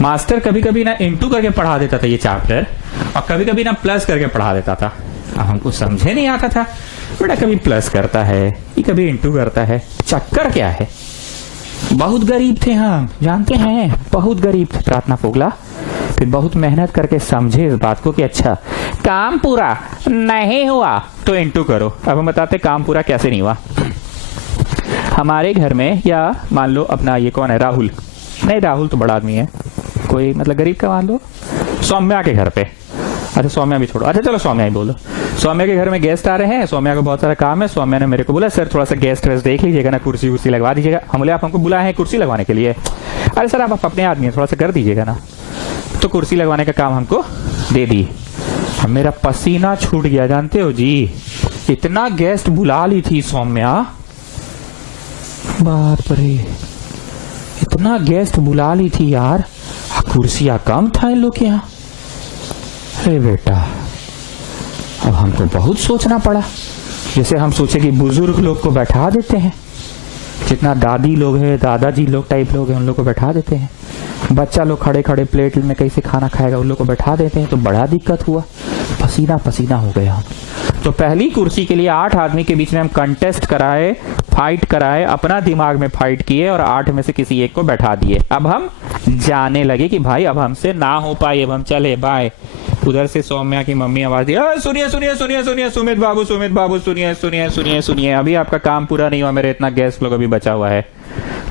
मास्टर कभी कभी ना इंटू करके पढ़ा देता था ये चैप्टर, और कभी कभी ना प्लस करके पढ़ा देता था। अब हमको समझे नहीं आता था, बेटा कभी प्लस करता है ये कभी इंटू करता है, चक्कर क्या है। बहुत गरीब थे हम, जानते हैं, बहुत गरीब थे। प्रार्थना फोगला फिर बहुत मेहनत करके समझे इस बात को कि अच्छा काम पूरा नहीं हुआ तो इंटू करो। अब हम बताते काम पूरा कैसे नहीं हुआ। हमारे घर में, या मान लो अपना ये कौन है, राहुल, नहीं राहुल तो बड़ा आदमी है, कोई मतलब गरीब का मान लो, सौम्या के घर पे। अच्छा सौम्या भी छोड़ो, अच्छा चलो सौम्या ही बोलो। सौम्या के घर में गेस्ट आ रहे हैं, सौम्या को बहुत सारा काम है। सौम्या ने मेरे को बोला सर थोड़ा सा गेस्ट वेस्ट देख लीजिएगा ना, कुर्सी उर्सी लगवा दीजिएगा। हम बोले आप हमको बुलाए हैं कुर्सी लगवाने के लिए? अरे सर आप अपने आदमी हैं, थोड़ा सा कर दीजिएगा ना। तो कुर्सी लगवाने का काम हमको दे दी। मेरा पसीना छूट गया, जानते हो जी, इतना गेस्ट बुला ली थी सौम्या, बाप रे इतना गेस्ट बुला ली थी यार, कुर्सियां कम था इन लोग के यहाँ। अरे बेटा अब हमको बहुत सोचना पड़ा। जैसे हम सोचे कि बुजुर्ग लोग को बैठा देते हैं, जितना दादी लोग हैं, दादाजी लोग टाइप लोग हैं, उन लोग को बैठा देते हैं। बच्चा लोग खड़े खड़े प्लेट में कैसे खाना खाएगा, उन लोग को बैठा देते हैं। तो बड़ा दिक्कत हुआ, पसीना पसीना हो गया। तो पहली कुर्सी के लिए 8 आदमी के बीच में हम कंटेस्ट कराए, फाइट कराए, अपना दिमाग में फाइट किए और 8 में से किसी एक को बैठा दिए। अब हम जाने लगे कि भाई अब हमसे ना हो पाए, अब हम चले बाय। उधर से सौम्या की मम्मी आवाज दी, सुनिए सुनिए सुनिए सुनिए सुमित बाबू सुनिए सुनिए सुनिए सुनिए, अभी आपका काम पूरा नहीं हुआ, मेरे इतना गेस्ट लोग अभी बचा हुआ है।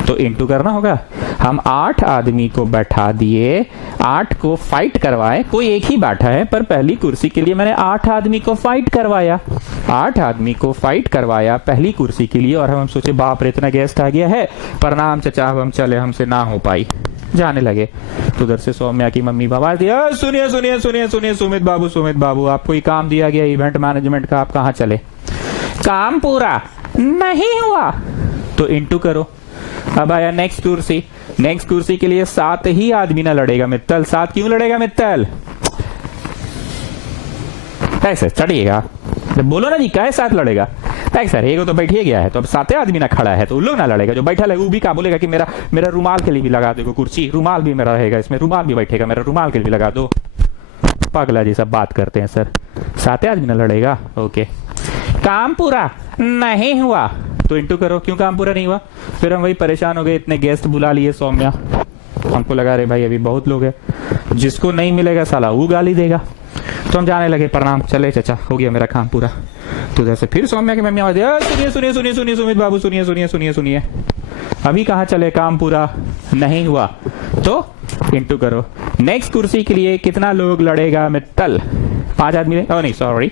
तो इंटू करना होगा। हम 8 आदमी को बैठा दिए, 8 को फाइट करवाए। कोई एक ही बैठा है पर पहली कुर्सी के लिए मैंने 8 आदमी को फाइट करवाया। 8 आदमी को फाइट करवाया पहली कुर्सी के लिए। और हम सोचे बाप रे इतना गेस्ट आ गया है, प्रणाम चचा, अब हम चले, हमसे ना हो पाई, जाने लगे। तो उधर से सौम्या की मम्मी आवाज दी, सुनिए सुनिए सुनिए सुनिए सुमित बाबू आपको ये काम दिया गया इवेंट मैनेजमेंट का, आप कहाँ चले? काम पूरा नहीं हुआ तो इंटू करो। अब आया नेक्स्ट कुर्सी। नेक्स्ट कुर्सी के लिए 7 ही आदमी ना लड़ेगा मित्तल। 7 क्यों लड़ेगा मित्तल? कैसे चढ़िएगा, बोलो ना जी, कैसे 7 लड़ेगा? सर एक तो बैठिए गया है, तो अब 7 आदमी ना खड़ा है तो उन लोग ना लड़ेगा। जो बैठा लगे वो भी क्या बोलेगा कि मेरा रुमाल के लिए भी लगा दो कुर्सी, रुमाल भी मेरा रहेगा, इसमें रुमाल भी बैठेगा, मेरा रुमाल के लिए लगा दो। पागला जी सब बात करते हैं सर। 7 आदमी ना लड़ेगा, ओके। काम पूरा नहीं हुआ तो इंटू करो। क्यों काम पूरा नहीं हुआ? फिर हम वही परेशान हो गए, इतने गेस्ट बुला लिए सौम्या, हमको लगा रहे भाई अभी बहुत लोग हैं, जिसको नहीं मिलेगा साला वो गाली देगा। तो हम जाने लगे, प्रणाम चले चचा, हो गया मेरा काम पूरा। तो उधर से फिर सौम्या की मम्मी आवाज, सुनिए सुनिए सुनिए सुनिए सुमित बाबू सुनिए सुनिए सुनिए सुनिए, अभी कहाँ चले, काम पूरा नहीं हुआ तो इंटू करो। नेक्स्ट कुर्सी के लिए कितना लोग लड़ेगा मित्तल? 5 आदमी, नहीं सॉरी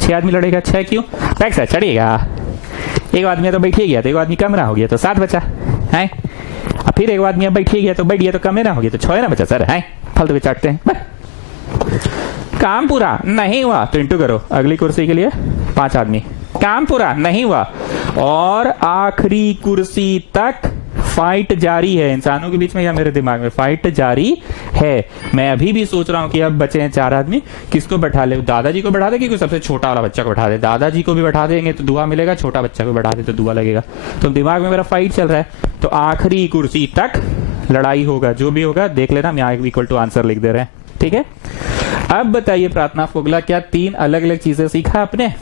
6 आदमी लड़ेगा। 6 क्यों? बैक साइड चढ़िएगा। एक आदमी तो बैठिए गया तो एक आदमी कमरा हो गया तो 7 बचा है। अब फिर एक आदमी बैठिए गया तो बैठ गया तो कम ना हो गया तो 6 ना बचा सर है। फालतू के चाटते हैं। काम पूरा नहीं हुआ तो इंटू करो। अगली कुर्सी के लिए 5 आदमी, काम पूरा नहीं हुआ और आखिरी कुर्सी तक फाइट जारी है इंसानों के बीच में, या मेरे दिमाग में फाइट जारी है। मैं अभी भी सोच रहा हूं कि अब बचे हैं 4 आदमी, किसको बैठा ले? दादाजी को बैठा दे कि सबसे छोटा वाला बच्चा को बैठा दे? दादाजी को भी बैठा देंगे तो दुआ मिलेगा, छोटा बच्चा को बैठा दे तो दुआ लगेगा। तो दिमाग में मेरा फाइट चल रहा है। तो आखिरी कुर्सी तक लड़ाई होगा, जो भी होगा देख लेना, मैं इक्वल टू आंसर लिख दे रहे हैं, ठीक है। अब बताइए प्रार्थना फोगला, क्या 3 अलग अलग चीजें सीखा आपने?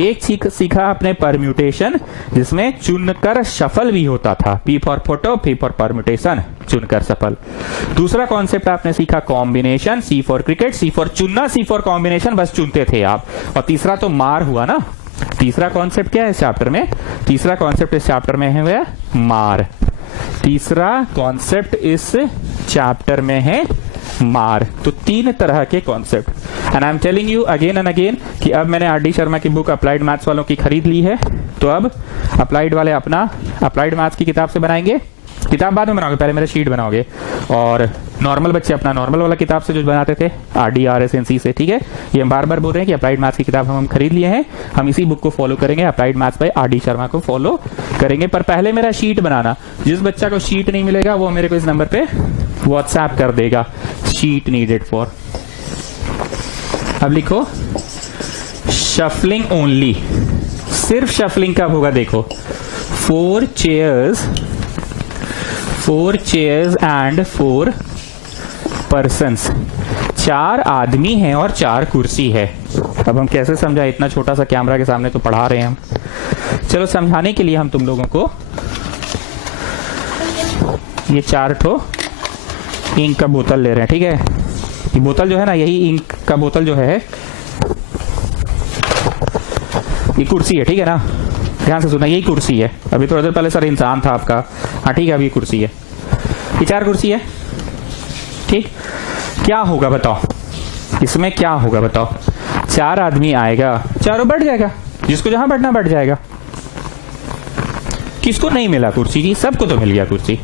एक सीखा आपने परम्यूटेशन, जिसमें चुनकर सफल भी होता था, P for photo, P for permutation, चुनकर सफल। दूसरा कॉन्सेप्ट आपने सीखा combination, C for cricket, C for चुनना, C फॉर कॉम्बिनेशन, बस चुनते थे आप। और तीसरा तो मार हुआ ना, तीसरा कॉन्सेप्ट क्या है इस चैप्टर में? तीसरा कॉन्सेप्ट इस चैप्टर में है वह मार। तीसरा कॉन्सेप्ट इस चैप्टर में है मार। तो 3 तरह के concept, and I am telling you again and again कि अब मैंने आर.डी. शर्मा की बुक अप्लाइड मैथ्स वालों की खरीद ली है, तो अब अप्लाइड वाले अपना अप्लाइड मैथ्स की किताब से बनाएंगे। किताब बाद में बनाओगे, पहले मेरा शीट बनाओगे, और नॉर्मल बच्चे अपना नॉर्मल वाला किताब से जो बनाते थे आर.डी. RSNC से, ठीक है। ये हम बार बार बोल रहे हैं कि अप्लाइड मैथ्स की किताब हम खरीद लिए हैं, हम इसी बुक को फॉलो करेंगे, applied maths by RD. Sharma को फॉलो करेंगे। पर पहले मेरा शीट बनाना, जिस बच्चा को शीट नहीं मिलेगा वो मेरे को इस नंबर पे व्हाट्सएप कर देगा, शीट नीडेड फॉर। अब लिखो शफलिंग ओनली, सिर्फ शफलिंग कब होगा देखो, 4 चेयर्स एंड 4 पर्सन्स, 4 आदमी हैं और 4 कुर्सी है। अब हम कैसे समझा, इतना छोटा सा कैमरा के सामने तो पढ़ा रहे हैं हम। चलो समझाने के लिए हम तुम लोगों को ये 4 ठो इंक का बोतल ले रहे हैं, ठीक है। ये बोतल जो है ना, यही इंक का बोतल जो है, ये कुर्सी है, ठीक है ना। ध्यान से सुनना, यही कुर्सी है। अभी थोड़ी देर पहले सर इंसान था आपका, हाँ ठीक है, अभी कुर्सी है, ये 4 कुर्सी है, ठीक। क्या होगा बताओ, इसमें क्या होगा बताओ? 4 आदमी आएगा, चारों बैठ जाएगा, जिसको जहां बैठना बैठ जाएगा। किसको नहीं मिला कुर्सी जी? सबको तो मिल गया कुर्सी।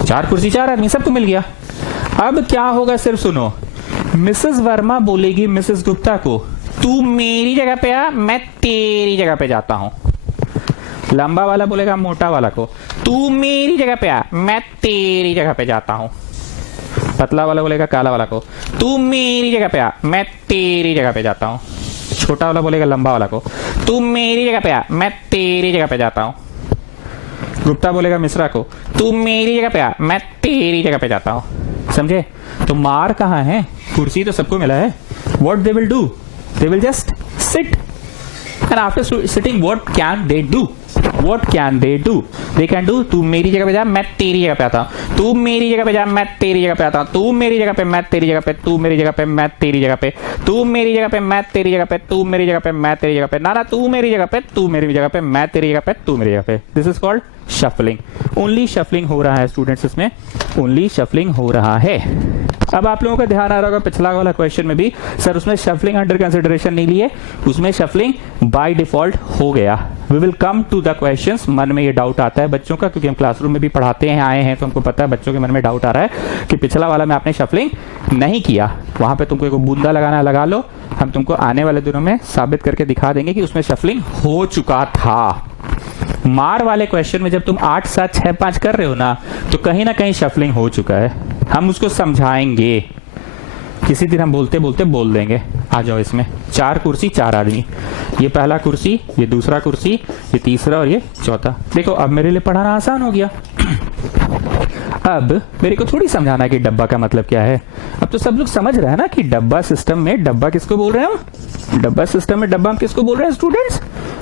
4 कुर्सी 4 आदमी, सबको मिल गया। अब क्या होगा सिर्फ सुनो, मिसेस वर्मा बोलेगी मिसेस गुप्ता को, तू मेरी जगह पे आ, मैं तेरी जगह पे जाता हूं। लंबा वाला बोलेगा मोटा वाला को, तू मेरी जगह पे आ, मैं तेरी जगह पे जाता हूं। पतला वाला बोलेगा काला वाला को, तू मेरी जगह पे आ, मैं तेरी जगह पे जाता हूं। छोटा वाला बोलेगा लंबा वाला को, तू मेरी जगह पे आ, मैं तेरी जगह पे जाता हूं। गुप्ता बोलेगा मिश्रा को, तू मेरी जगह पे आ, मैं तेरी जगह पे जाता हूं। समझे? तो मार कहां है? कुर्सी तो सबको मिला है। What they will do? They will just sit, and after sitting, what can they do? What can they do? They can do, तू मेरी जगह पे जा, मैं तेरी जगह पे आता हूँ। तू मेरी जगह पे जा, मैं तेरी जगह पे आता हूँ। तू मेरी जगह पे, मैं तेरी जगह पे। तू मेरी जगह पे, मैं तेरी जगह पे। तू मेरी जगह पे, मैं तेरी जगह पे। तू मेरी जगह पे, मैं तेरी जगह पे। ना तू मेरी जगह पे, तू मेरी जगह पे, मैं तेरी जगह पे, तू मेरी जगह पे। This is called shuffling. Only shuffling हो रहा है स्टूडेंट्स, इसमें ओनली शफलिंग हो रहा है। अब आप लोगों का ध्यान आ रहा होगा पिछला वाला क्वेश्चन में भी, सर उसमें शफलिंग अंडर कंसिडरेशन नहीं लिए, उसमें शफलिंग बाय डिफॉल्ट हो गया। We will come to the questions. मन में ये डाउट आता है बच्चों का, क्योंकि हम क्लासरूम में भी पढ़ाते हैं, आए हैं, तो हमको पता है बच्चों के मन में डाउट आ रहा है कि पिछला वाला में आपने शफलिंग नहीं किया, वहां पे तुमको एक बूंदा लगाना है, लगा लो। हम तुमको आने वाले दिनों में साबित करके दिखा देंगे कि उसमें शफलिंग हो चुका था। मार वाले क्वेश्चन में जब तुम 8 7 6 5 कर रहे हो ना, तो कहीं ना कहीं शफलिंग हो चुका है। हम उसको समझाएंगे, किसी दिन हम बोलते बोलते बोल देंगे। आ जाओ, इसमें 4 कुर्सी 4 आदमी, ये पहला कुर्सी, ये दूसरा कुर्सी, ये तीसरा और ये चौथा। देखो अब मेरे लिए पढ़ाना आसान हो गया। अब मेरे को थोड़ी समझाना है कि डब्बा का मतलब क्या है। अब तो सब लोग समझ रहे हैं ना कि डब्बा सिस्टम में डब्बा किसको बोल रहे हैं हम? डब्बा सिस्टम में डब्बा हम किसको बोल रहे हैं स्टूडेंट्स?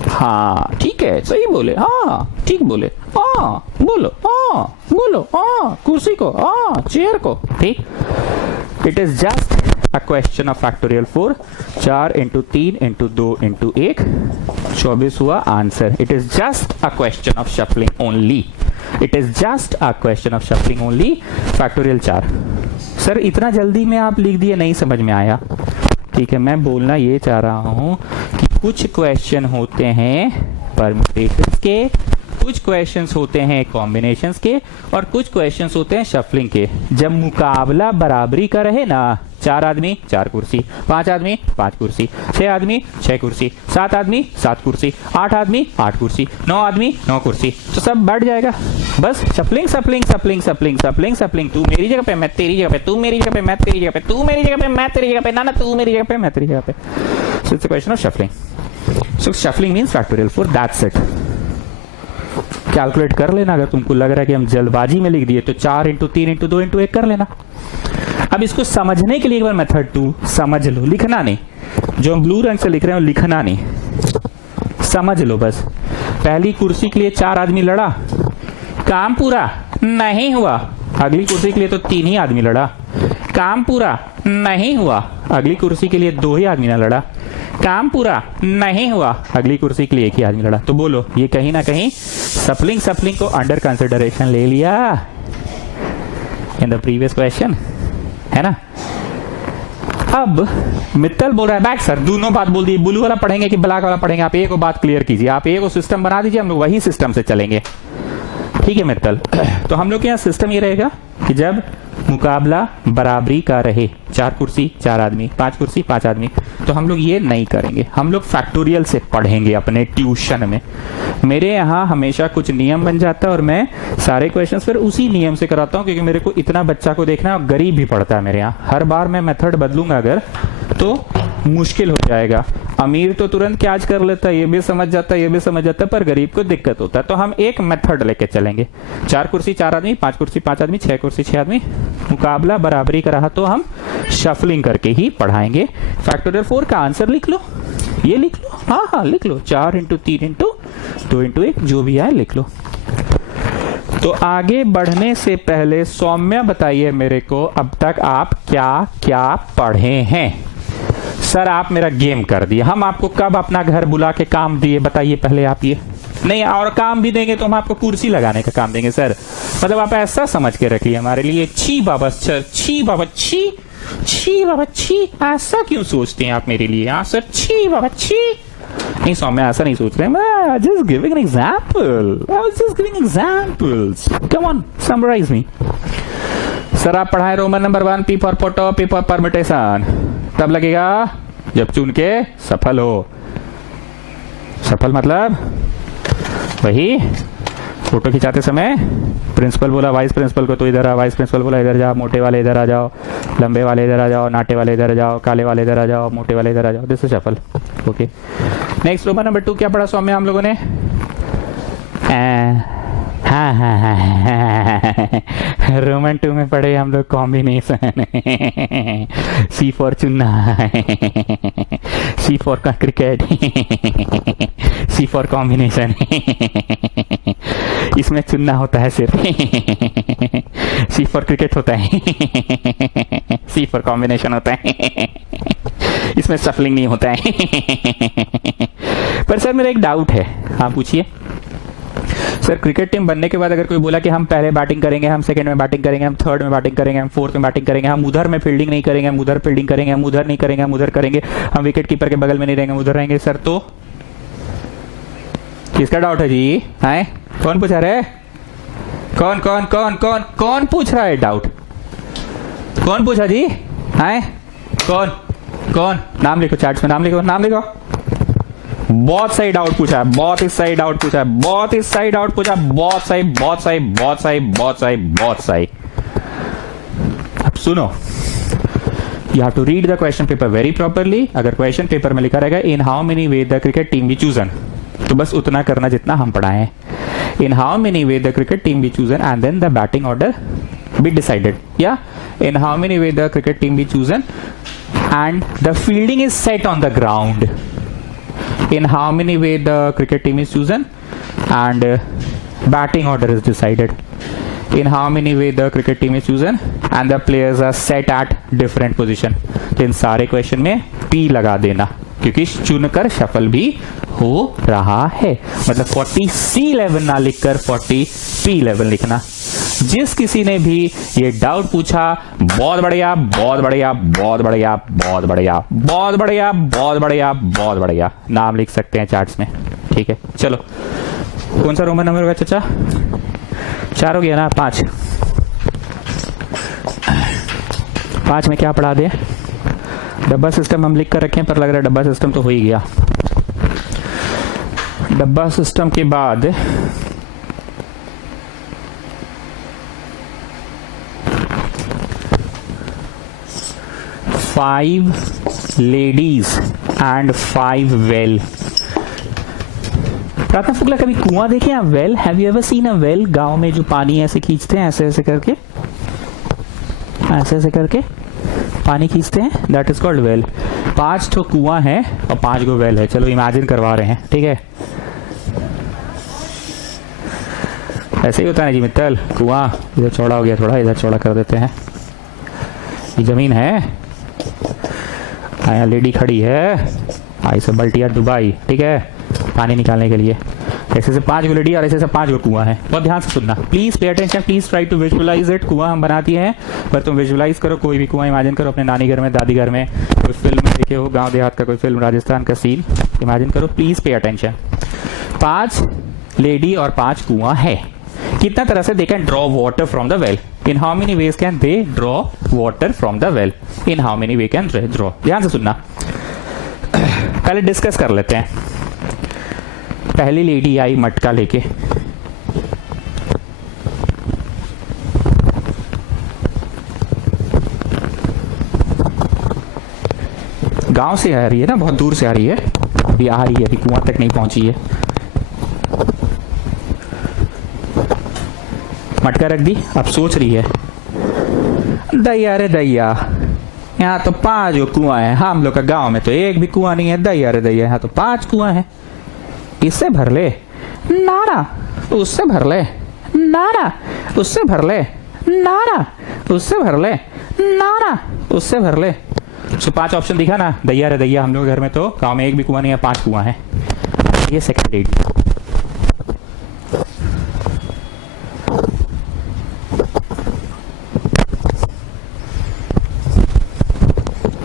हाँ ठीक है, सही बोले, हाँ ठीक बोले, हाँ बोलो, हाँ बोलो, हाँ कुर्सी को, हाँ चेयर को, ठीक। It is just a question of factorial 4। 4 into 3 into 2 into 1, 24 हुआ answer. It is just a question of shuffling only. It is just a question of shuffling only. Factorial 4। Sir इतना जल्दी में आप लिख दिए, नहीं समझ में आया। ठीक है, मैं बोलना ये चाह रहा हूं कि कुछ क्वेश्चन होते हैं परम्यूटेशंस के, कुछ क्वेश्चंस होते हैं कॉम्बिनेशंस के, और कुछ क्वेश्चंस होते हैं शफलिंग के। जब मुकाबला बराबरी का रहे ना, 4 आदमी 4 कुर्सी, 5 आदमी 5 कुर्सी, 6 आदमी 6 कुर्सी, 7 आदमी 7 कुर्सी, 8 आदमी 8 कुर्सी, 9 आदमी 9 कुर्सी, तो सब बढ़ जाएगा। बस शफलिंग सफलिंग सफलिंग सफलिंग सफलिंग सफलिंग। तू मेरी जगह पे, मैं तेरी जगह पे, तू मेरी जगह पे, मैं तेरी जगह पे, तू मेरी जगह पे, मैं तेरी जगह पे, ना तू मेरी जगह पे, मैं तेरी जगह पे। So it's a question of shuffling. So shuffling means factorial 4, that's it. Calculate कर लेना, अगर तुमको लग रहा है कि हम जल्दबाजी में लिख दिए तो 4 इंटू 3 इंटू 2 इंटू 1 कर लेना। अब इसको समझने के लिए एक बार मेथड 2 समझ लो, लिखना नहीं। जो हम ब्लू रंग से लिख रहे हैं लिखना नहीं, समझ लो बस। पहली कुर्सी के लिए 4 आदमी लड़ा, काम पूरा नहीं हुआ। अगली कुर्सी के लिए तो 3 ही आदमी लड़ा, काम पूरा नहीं हुआ। अगली कुर्सी के लिए 2 ही आदमी ना लड़ा, काम पूरा नहीं हुआ, अगली कुर्सी के लिए एक ही आदमी लड़ा। तो बोलो ये कहीं ना कहीं सफलिंग को अंडर कंसिडरेशन ले लिया इन द प्रीवियस क्वेश्चन, है ना। अब मित्तल बोल रहा है बैक सर दोनों बात बोल दी, ब्लू वाला पढ़ेंगे कि ब्लैक वाला पढ़ेंगे, आप ए को बात क्लियर कीजिए, आप ए को सिस्टम बना दीजिए, हम लोग वही सिस्टम से चलेंगे, ठीक है मित्तल। तो हम लोग के यहाँ सिस्टम ये रहेगा कि जब मुकाबला बराबरी का रहे, 4 कुर्सी 4 आदमी, 5 कुर्सी 5 आदमी, तो हम लोग ये नहीं करेंगे, हम लोग फैक्टोरियल से पढ़ेंगे अपने ट्यूशन में। मेरे यहाँ हमेशा कुछ नियम बन जाता है और मैं सारे क्वेश्चंस फिर उसी नियम से कराता हूँ, क्योंकि मेरे को इतना बच्चा को देखना है और गरीब भी पड़ता है मेरे यहाँ। हर बार मैं मेथड बदलूंगा अगर तो मुश्किल हो जाएगा। अमीर तो तुरंत कैच कर लेता है, ये भी समझ जाता है, ये भी समझ जाता है, पर गरीब को दिक्कत होता है। तो हम एक मेथड लेके चलेंगे, 4 कुर्सी 4 आदमी, 5 कुर्सी 5 आदमी, 6 कुर्सी 6 आदमी, मुकाबला बराबरी का रहा तो हम शफलिंग करके ही पढ़ाएंगे। फैक्टोरियल 4 का आंसर लिख लो, ये लिख लो, हाँ हाँ लिख लो, 4 इंटू 3 इंटू 2 इंटू 1 जो भी आए लिख लो। तो आगे बढ़ने से पहले सौम्या बताइए मेरे को अब तक आप क्या क्या पढ़े हैं। सर आप मेरा गेम कर दिए, हम आपको कब अपना घर बुला के काम दिए बताइए पहले आप ये। नहीं और काम भी देंगे तो हम आपको कुर्सी लगाने का काम देंगे सर, मतलब आप ऐसा समझ के रखिए हमारे लिए। छी बाबा सर, छी बाबा, छी छी बाबा छी, ऐसा क्यों सोचते हैं आप मेरे लिए। हाँ सर छी बाबा छी। नहीं सौम्या ऐसा नहीं सोच रहे, मैं just giving an example, I was just giving examples, come on summarize me. Sir आप पढ़ाए roman number 1 P for photo P for permutation, तब लगेगा जब चुन के सफल हो। सफल मतलब वही फोटो खिंचाते समय प्रिंसिपल बोला वाइस प्रिंसिपल को तो इधर आ, वाइस प्रिंसिपल बोला इधर जाओ, मोटे वाले इधर आ जाओ, लंबे वाले इधर आ जाओ, नाटे वाले इधर आ जाओ, काले वाले इधर आ जाओ, मोटे वाले इधर आ जाओ, दिस इज सफल। ओके नेक्स्ट रोमन नंबर 2 क्या पढ़ा सौम्या हम लोगों ने। हाँ हाँ हाँ रोमन 2 में पढ़े हम लोग कॉम्बिनेशन, सी फॉर चुन्ना, C for cricket, C for combination, इसमें चुनना होता है सिर्फ, सी फॉर क्रिकेट होता है, सी फॉर कॉम्बिनेशन होता है, इसमें सफलिंग नहीं होता है। पर सर मेरा एक डाउट है, हाँ पूछिए। सर क्रिकेट टीम बनने के बाद अगर कोई बोला कि हम पहले बैटिंग करेंगे, हम सेकंड में बैटिंग करेंगे, हम थर्ड में बैटिंग करेंगे, हम फोर्थ में बैटिंग करेंगे, हम उधर में फील्डिंग नहीं करेंगे, हम उधर फील्डिंग करेंगे, हम उधर नहीं करेंगे, हम उधर करेंगे, हम विकेट कीपर के बगल में नहीं रहेंगे, उधर रहेंगे, सर तो किसका डाउट है जी? है कौन पूछ रहा है? कौन कौन कौन कौन कौन पूछ रहा है डाउट? कौन पूछा जी? है कौन कौन? नाम लिखो, चार्ट्स में नाम लिखो, नाम लिखो। बहुत सही डाउट पूछा है, बहुत ही सही डाउट पूछा है, बहुत ही सही डाउट पूछा, बहुत सही बहुत सही बहुत सही बहुत सही बहुत सही। अब सुनो, you have to read the question paper very properly. अगर क्वेश्चन पेपर में लिखा रहेगा in how many way the cricket team be chosen, तो बस उतना करना जितना हम पढ़ाए हैं। In how many way the cricket team be chosen and then the batting order be decided, या in how many way the cricket team be chosen and the fielding is set on the ground, in how many way the cricket team is chosen and batting order is decided, in how many way the cricket team is chosen and the players are set at different position। तो इन सारे question में P लगा देना, क्योंकि चुनकर shuffle भी हो रहा है। मतलब 40C11 ना लिखकर 40P11 लिखना। जिस किसी ने भी ये डाउट पूछा, बहुत बढ़िया बहुत बढ़िया बहुत बढ़िया बहुत बढ़िया बहुत बढ़िया बहुत बढ़िया बहुत बढ़िया, नाम लिख सकते हैं चार्ट्स में, ठीक है। चलो कौन सा रोमन नंबर होगा चाचा? 4 हो गया ना? 5 में क्या पढ़ा दे? डब्बा सिस्टम हम लिख कर रखें, पर लग रहा है डब्बा सिस्टम तो हो ही गया। डब्बा सिस्टम के बाद 5 ladies and 5 well। प्रार्थना शुक्ला कभी कुआं देखे आप? Well, have you ever seen a well? गांव में जो पानी ऐसे खींचते हैं, ऐसे ऐसे करके, ऐसे ऐसे करके पानी खींचते हैं, दैट इज कॉल्ड वेल। 5 ठो कुआं है और 5 गो वेल है। चलो इमेजिन करवा रहे हैं, ठीक है। ऐसे ही होता है जी मित्तल, कुआं इधर चौड़ा हो गया, थोड़ा इधर चौड़ा कर देते हैं। ये जमीन है, यहाँ लेडी खड़ी है, आई से बल्टिया दुबई, ठीक है, पानी निकालने के लिए। ऐसे से 5 गुलेडी और ऐसे से 5 कुआं है। बहुत ध्यान से सुनना, please pay attention, please try to visualize it. कुआं हम बनाती हैं पर तुम विजुअलाइज करो, कोई भी कुआं इमेजिन करो अपने नानी घर में, दादी घर में, कोई फिल्म में देखे हो, गांव देहात का कोई फिल्म, राजस्थान का सीन इमेजिन करो। Please pay attention. 5 लेडी और 5 कुआं है। कितना तरह से they can draw water from the well? In how many ways can they draw water from the well? In how many way can draw? ध्यान से सुनना, पहले डिस्कस कर लेते हैं। पहली लेडी आई मटका लेके, गांव से आ रही है ना, बहुत दूर से आ रही है, अभी आ रही है, अभी कुआं तक नहीं पहुंची है। मटका रख दी, अब सोच रही है, दैया रे दैया, यहाँ तो 5 कुआं है, हम लोग का गांव में तो एक भी कुआं नहीं है। दैया रे दैया, यहाँ तो 5 कुआं है, इससे भर ले, नारा उससे भर ले, नारा उससे भर ले, नारा उससे भर ले, नारा उससे भर ले। तो 5 ऑप्शन दिखा ना, दैया रे दैया, हम लोग घर में तो गांव में एक भी कुआं नहीं है, 5 कुआं है। ये सेकंड लेडी।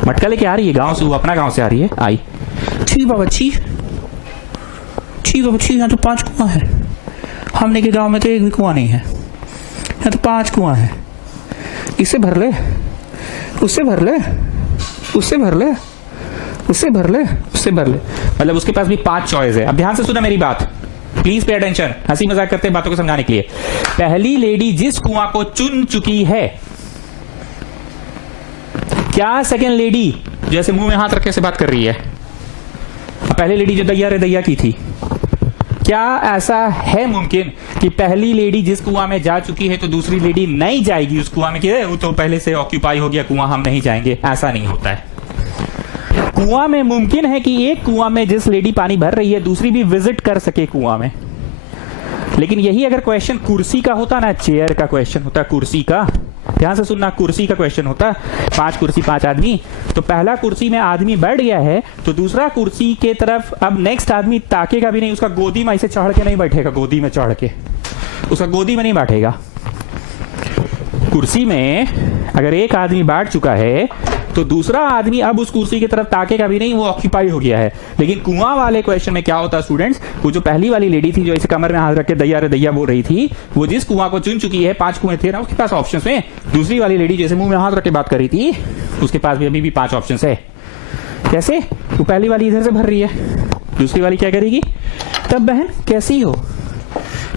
मटका लेके आ रही है गांव से, वो अपना गांव से आ रही है। आई, छी बाबा छी, छी बाबा छी, यहाँ तो 5 कुआं है, हमने के गांव में तो एक भी कुआं नहीं है, यहाँ तो 5 कुआं है, इससे भर ले, उससे भर ले, उससे भर ले, उससे भर ले, उससे भर ले। मतलब उसके पास भी 5 चॉइस है। अब ध्यान से सुना मेरी बात, प्लीज पे अटेंशन, हंसी मजाक करते हैं बातों को समझाने के लिए। पहली लेडी जिस कुआं को चुन चुकी है, क्या सेकेंड लेडी जैसे मुंह में हाथ रखे से बात कर रही है? पहली लेडी जो दैया रे दैया की थी, क्या ऐसा है मुमकिन कि पहली लेडी जिस कुआं में जा चुकी है तो दूसरी लेडी नहीं जाएगी उस कुआं में, कि वो तो पहले से ऑक्यूपाई हो गया कुआं, हम नहीं जाएंगे? ऐसा नहीं होता है। कुआं में मुमकिन है कि एक कुआं में जिस लेडी पानी भर रही है दूसरी भी विजिट कर सके कुआं में। लेकिन यही अगर क्वेश्चन कुर्सी का होता ना, चेयर का क्वेश्चन होता, कुर्सी का, ध्यान से सुनना, कुर्सी का क्वेश्चन होता, 5 कुर्सी 5 आदमी, तो पहला कुर्सी में आदमी बैठ गया है तो दूसरा कुर्सी के तरफ अब नेक्स्ट आदमी ताकेगा भी नहीं, उसका गोदी में ऐसे चढ़ के नहीं बैठेगा, गोदी में चढ़ के उसका गोदी में नहीं बैठेगा। कुर्सी में अगर एक आदमी बैठ चुका है तो दूसरा आदमी अब उस कुर्सी की तरफ ताकेगा भी नहीं, वो ऑक्यूपाई हो गया है। लेकिन कुआं वाले क्वेश्चन में क्या होता है स्टूडेंट्स, वो जो पहली वाली लेडी थी जो इसे कमर में हाथ रख के दैया रे दैया बोल रही थी, वो जिस कुआं को चुन चुकी है, 5 कुएं थे ना उसके पास ऑप्शंस में, दूसरी वाली लेडी जैसे मुंह में हाथ रख के बात कर रही थी, उसके पास भी अभी भी 5 ऑप्शंस है। कैसे? वो पहली वाली इधर से भर रही है, दूसरी वाली क्या करेगी? तब बहन कैसी हो,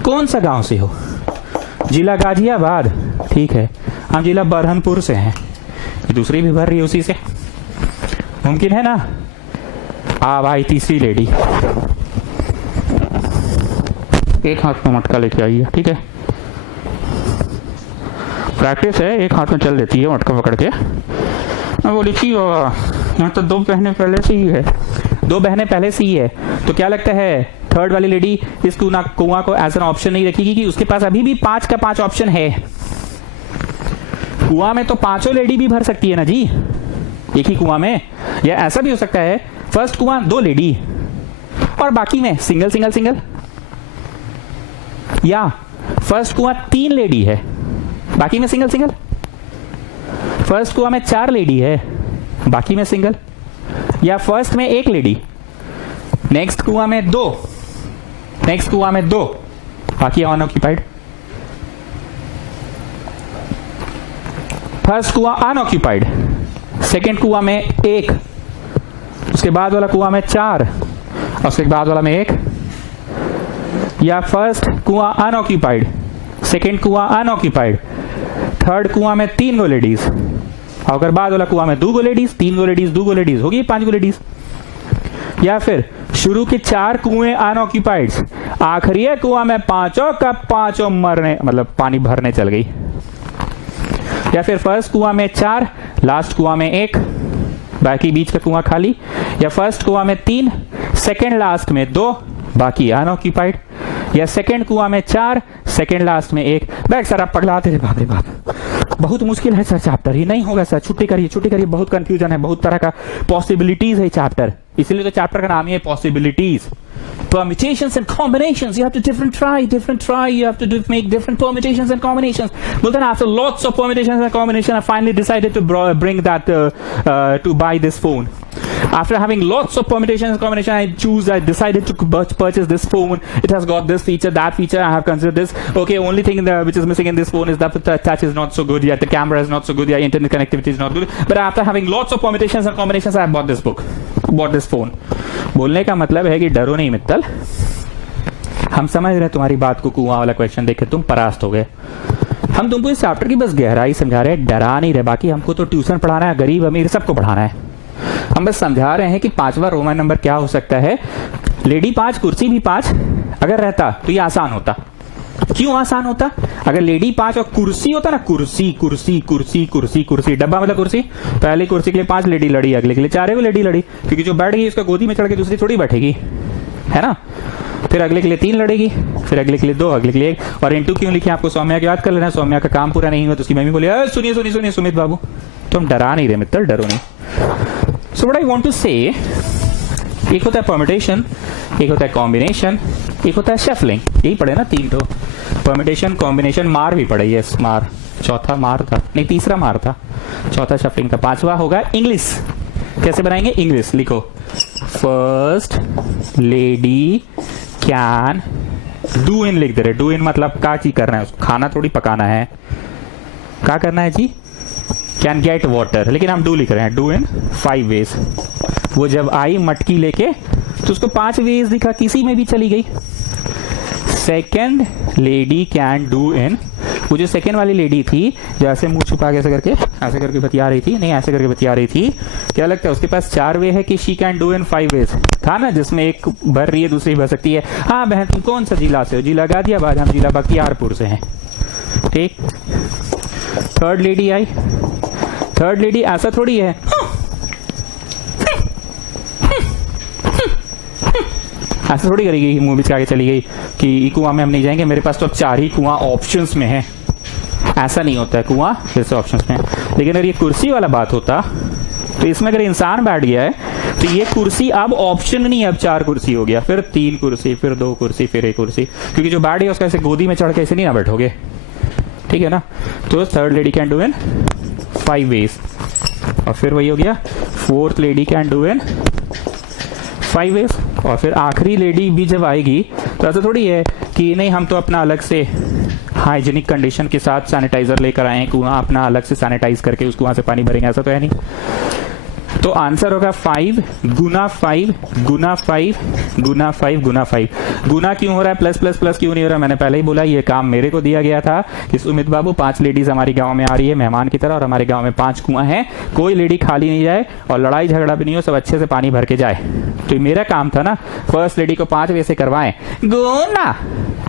कौन सा गांव से हो? जिला गाजियाबाद, ठीक है, हम जिला बरहनपुर से हैं। दूसरी भी भर रही है उसी से, मुमकिन है ना? आ भाई तीसरी लेडी एक हाथ में मटका लेके आई है, ठीक है, प्रैक्टिस है, एक हाथ में चल देती है मटका पकड़ के। मैं बोली थी बाबा यहाँ तो 2 बहनें पहले से ही है, 2 बहनें पहले से ही है, तो क्या लगता है थर्ड वाली लेडी इस कुआं को एज एन ऑप्शन नहीं रखेगी कि उसके पास अभी भी 5 का 5 ऑप्शन है? कुआं में तो 5 लेडी भी भर सकती है ना जी, एक ही कुआं में। या ऐसा भी हो सकता है फर्स्ट कुआं 2 लेडी और बाकी में सिंगल सिंगल सिंगल, या फर्स्ट कुआं 3 लेडी है बाकी में सिंगल सिंगल, फर्स्ट कुआं में 4 लेडी है बाकी में सिंगल, या फर्स्ट में 1 लेडी, नेक्स्ट कुआं में 2, नेक्स्ट कुआं में 2 बाकी अनऑक्यूपाइड, फर्स्ट कुआं अनऑक्यूपाइड, सेकेंड कुआं में 1, उसके बाद वाला कुआं में 4 और उसके बाद वाला में 1, या फर्स्ट कुआं अनऑक्यूपाइड, सेकेंड कुआं अनऑक्यूपाइड, थर्ड कुआं में 3 गो लेडीज, और अगर बाद वाला कुआं में 2 गो लेडीज, 3 गो लेडीज, 2 गो लेडीज, होगी 5 गो लेडीज। या फिर शुरू के 4 कुएं अनऑक्यूपाइड, आखिरी कुआं में 5 का 5 मरने मतलब पानी भरने चल गई। या फिर फर्स्ट कुआं में 4, लास्ट कुआं में 1, बाकी बीच का कुआं खाली, या फर्स्ट कुआं में 3, सेकेंड लास्ट में 2 बाकी अनऑक्यूपाइड, या सेकेंड कुआं में 4, सेकेंड लास्ट में 1। बैठ सर आप पगलाते थे, बाप रे बाप, बहुत मुश्किल है सर चैप्टर, ये नहीं होगा सर, छुट्टी करिए, बहुत कंफ्यूजन है, बहुत तरह का पॉसिबिलिटीज है चैप्टर। इसीलिए तो चैप्टर का नाम ही है possibilities, permutations and combinations. You have to different try. You have to make different permutations and combinations. But then after lots of permutations and combinations, I finally decided to bring that to buy this phone. After having lots of permutations and combinations, I decided to purchase this phone. It has got this feature, that feature. I have considered this. Okay, only thing which is missing in this phone is that the touch is not so good yet. The camera is not so good yet. Internet connectivity is not good. But after having lots of permutations and combinations, I bought this book, bought this phone. बोलने का मतलब है कि डरो नहीं मित्तल, हम समझ रहे हैं तुम्हारी बात को। कुआं वाला क्वेश्चन देखे तुम परास्त हो गए। हम तुमको इस चैप्टर की बस गहराई समझा रहे हैं, डरा नहीं रहे। बाकी हमको तो ट्यूशन पढ़ाना है, गरीब अमीर सबको पढ़ाना है। हम बस समझा रहे हैं कि 5वां रोमन नंबर क्या हो सकता है। लेडी 5 कुर्सी भी 5 अगर रहता तो ये आसान होता। क्यों आसान होता? अगर लेडी 5 और कुर्सी होता ना, कुर्सी कुर्सी कुर्सी कुर्सी कुर्सी, डब्बा मतलब कुर्सी। पहली कुर्सी के लिए 5 लेडी लड़ी, अगले के लिए 4 लेडी लड़ी, क्योंकि जो बैठ गई उसका गोदी में चढ़ के दूसरी थोड़ी बैठेगी, है ना। फिर अगले के लिए 3 लड़ेगी, फिर अगले के लिए 2, अगले के लिए 1। और इंटू क्यों लिखे आपको? सौम्या की याद कर लेना। सौम्या का काम पूरा नहीं हुआ तो उसकी मम्मी बोली सुनिए सुनिए सुनिए सुमित बाबू, तुम डरा नहीं रहे मित्तल, डरो नहीं। So what I want to say, एक होता है परम्यूटेशन, एक होता है कॉम्बिनेशन, एक होता है शफलिंग। यही पढ़े ना 3 तो, परम्यूटेशन कॉम्बिनेशन, मार भी पढ़े। यस मार, चौथा मार था नहीं, तीसरा मार था, चौथा शफलिंग था, 5वां होगा इंग्लिश। कैसे बनाएंगे? इंग्लिश लिखो, फर्स्ट लेडी कैन डू इन, लिख दे रहे। डू इन मतलब क्या चीज करना है उसको, खाना थोड़ी पकाना है। क्या करना है जी? कैन गेट वाटर, लेकिन हम डू लिख रहे हैं। Do in 5 ways. वो जब आई मटकी लेके तो उसको 5 वेज दिखा, किसी में भी चली गई। सेकेंड लेडी कैन डू इन, वो जो सेकेंड वाली लेडी थी जो ऐसे मुंह छुपा के ऐसे करके बतिया रही थी, नहीं ऐसे करके बतिया रही थी, क्या लगता है उसके पास 4 वे है कि she can do in 5 ways था ना, जिसमें एक भर रही है दूसरी भर सकती है। हाँ बहन तुम कौन सा जिला से हो? जिला गाजियाबाद, हम जिला बख्तियारपुर से हैं। ठीक। थर्ड लेडी आई, थर्ड लेडी ऐसा थोड़ी है ऐसा थोड़ी करेगी, मुंह बिच के आगे चली गई कि कुआं में हम नहीं जाएंगे, मेरे पास तो अब 4 ही कुआं ऑप्शंस में है। ऐसा नहीं होता है, कुआं फिर से ऑप्शंस में। लेकिन अगर ये कुर्सी वाला बात होता तो इसमें अगर इंसान बैठ गया है तो ये कुर्सी अब ऑप्शन नहीं है, अब 4 कुर्सी हो गया, फिर 3 कुर्सी, फिर 2 कुर्सी, फिर 1 कुर्सी, क्योंकि जो बैठ गया उसका ऐसे गोदी में चढ़ के ऐसे नहीं ना बैठोगे। ठीक है ना। तो third lady can do in 5 ways, और फिर वही हो गया fourth lady can do in 5 ways. और फिर आखिरी लेडी भी जब आएगी तो ऐसा थोड़ी है कि नहीं हम तो अपना अलग से हाइजीनिक कंडीशन के साथ सैनिटाइजर लेकर आए हैं, कुआं अपना अलग से सैनिटाइज करके उस कुआं से पानी भरेंगे, ऐसा तो है नहीं। तो आंसर होगा 5 गुना 5 गुना 5 गुना 5 गुना 5। गुना क्यों हो रहा है, प्लस प्लस प्लस क्यों नहीं हो रहा? मैंने पहले ही बोला ये काम मेरे को दिया गया था कि सुमित बाबू 5 लेडीज हमारी गांव में आ रही है मेहमान की तरह, और हमारे गांव में 5 कुआं हैं, कोई लेडी खाली नहीं जाए और लड़ाई झगड़ा भी नहीं हो, सब अच्छे से पानी भर के जाए। तो मेरा काम था ना, फर्स्ट लेडी को 5 वैसे करवाएं। गुना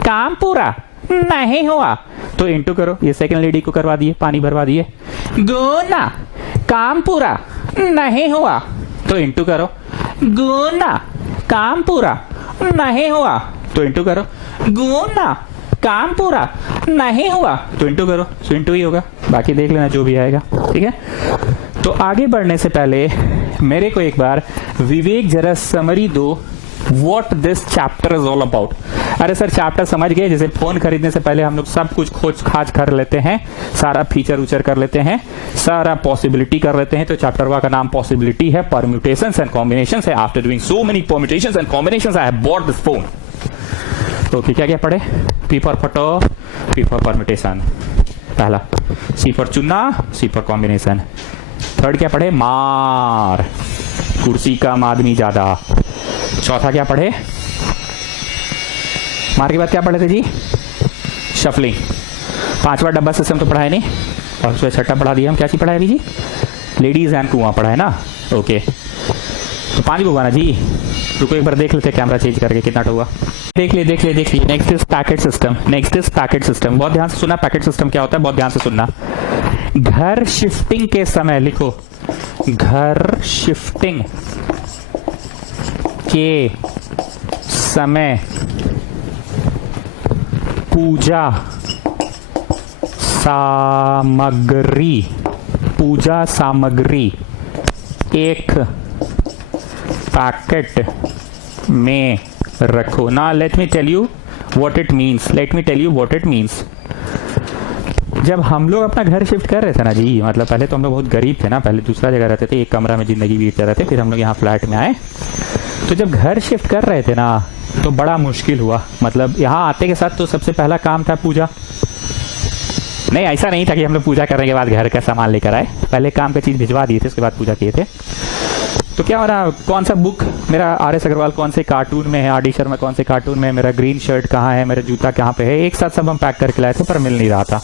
काम पूरा नहीं हुआ तो इंटू करो, ये सेकंड लेडी को करवा दिए, पानी भरवा दिए। गुना काम पूरा नहीं हुआ तो इंटू करो, गुना काम पूरा नहीं हुआ तो इंटू करो, गुना काम पूरा नहीं हुआ तो इंटू करो। सो इंटू ही होगा, बाकी देख लेना जो भी आएगा। ठीक है। तो आगे बढ़ने से पहले मेरे को एक बार विवेक जरा समरी दो, What this chapter is all about। अरे सर चैप्टर समझ गए, जैसे फोन खरीदने से पहले हम लोग सब कुछ खोज खाज कर लेते हैं, सारा फीचर उचर कर लेते हैं, सारा पॉसिबिलिटी कर लेते हैं। तो चैप्टर का नाम पॉसिबिलिटी है, परम्यूटेशंस एंड कॉम्बिनेशंस है। After doing so many permutations and combinations I have bought this phone. Okay, क्या क्या पढ़े? P for photo, P for permutation पहला, C फॉर चुना, C फॉर कॉम्बिनेशन। थर्ड क्या पढ़े? मार, कुर्सी कम आदमी ज्यादा। चौथा क्या पढ़े? मार के बाद क्या पढ़े थे जी? शफलिंग। 5वां डब्बा सिस्टम तो पढ़ाए नहीं, और उसमें 6ठा पढ़ा दिया हम। क्या चीज पढ़ाया अभी जी? लेडीज एंड कुआं पढ़ा है ना। ओके, तो 5 होगा ना जी। रुको एक बार देख लेते कैमरा चेंज करके कितना हुआ। देख लिए देख लिए देख लिए। Next is packet system, next is packet system. बहुत ध्यान से सुनना, पैकेट सिस्टम क्या होता है बहुत ध्यान से सुनना। घर शिफ्टिंग के समय, लिखो घर शिफ्टिंग के समय पूजा सामग्री एक पैकेट में रखो। ना let me tell you what it means, let me tell you what it means. जब हम लोग अपना घर शिफ्ट कर रहे थे ना जी, मतलब पहले तो हम लोग बहुत गरीब थे ना, पहले दूसरा जगह रहते थे, एक कमरा में जिंदगी बीत रहे थे, फिर हम लोग यहाँ फ्लैट में आए। तो जब घर शिफ्ट कर रहे थे ना तो बड़ा मुश्किल हुआ। मतलब यहाँ आते के साथ तो सबसे पहला काम था पूजा। नहीं, ऐसा नहीं था कि हम लोग पूजा करने के बाद घर का सामान लेकर आए, पहले काम का चीज भिजवा दिए थे, उसके बाद पूजा किए थे। तो क्या हो रहा, कौन सा बुक मेरा आर एस अग्रवाल कौन से कार्टून में है, आर डी शर्मा कौन से कार्टून में है, मेरा ग्रीन शर्ट कहाँ है, मेरा जूता कहाँ पे है, एक साथ सब हम पैक करके लाए थे, पर मिल नहीं रहा था।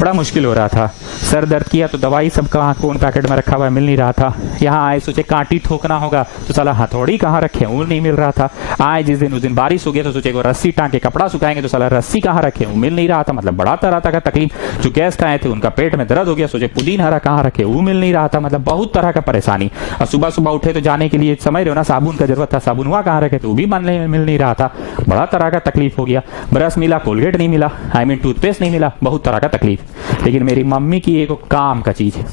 बड़ा मुश्किल हो रहा था। सर दर्द किया तो दवाई सब कहाँ कौन पैकेट में रखा हुआ है, मिल नहीं रहा था। यहाँ आए सोचे कांटी ठोकना होगा तो साला हथौड़ी कहाँ रखे, वो नहीं मिल रहा था। आए जिस दिन उस दिन बारिश हो गया तो सोचे को रस्सी टांग के कपड़ा सुखाएंगे तो साला रस्सी कहाँ रखे, वो मिल नहीं रहा था। मतलब बड़ा तरह का तकलीफ। जो गेस्ट आए थे उनका पेट में दर्द हो गया, सोचे पुदीन हरा कहाँ रखे, वो मिल नहीं रहा था। मतलब बहुत तरह का परेशानी। और सुबह सुबह उठे तो जाने के लिए समझ रहे हो ना, साबुन का जरूरत था, साबुन हुआ कहाँ रखे, तो वो भी मिल नहीं रहा था। बड़ा तरह का तकलीफ हो गया। ब्रश मिला, कोलगेट नहीं मिला, आई मीन टूथपेस्ट नहीं मिला, बहुत तरह का तकलीफ। लेकिन मेरी मम्मी की एक काम का चीज है,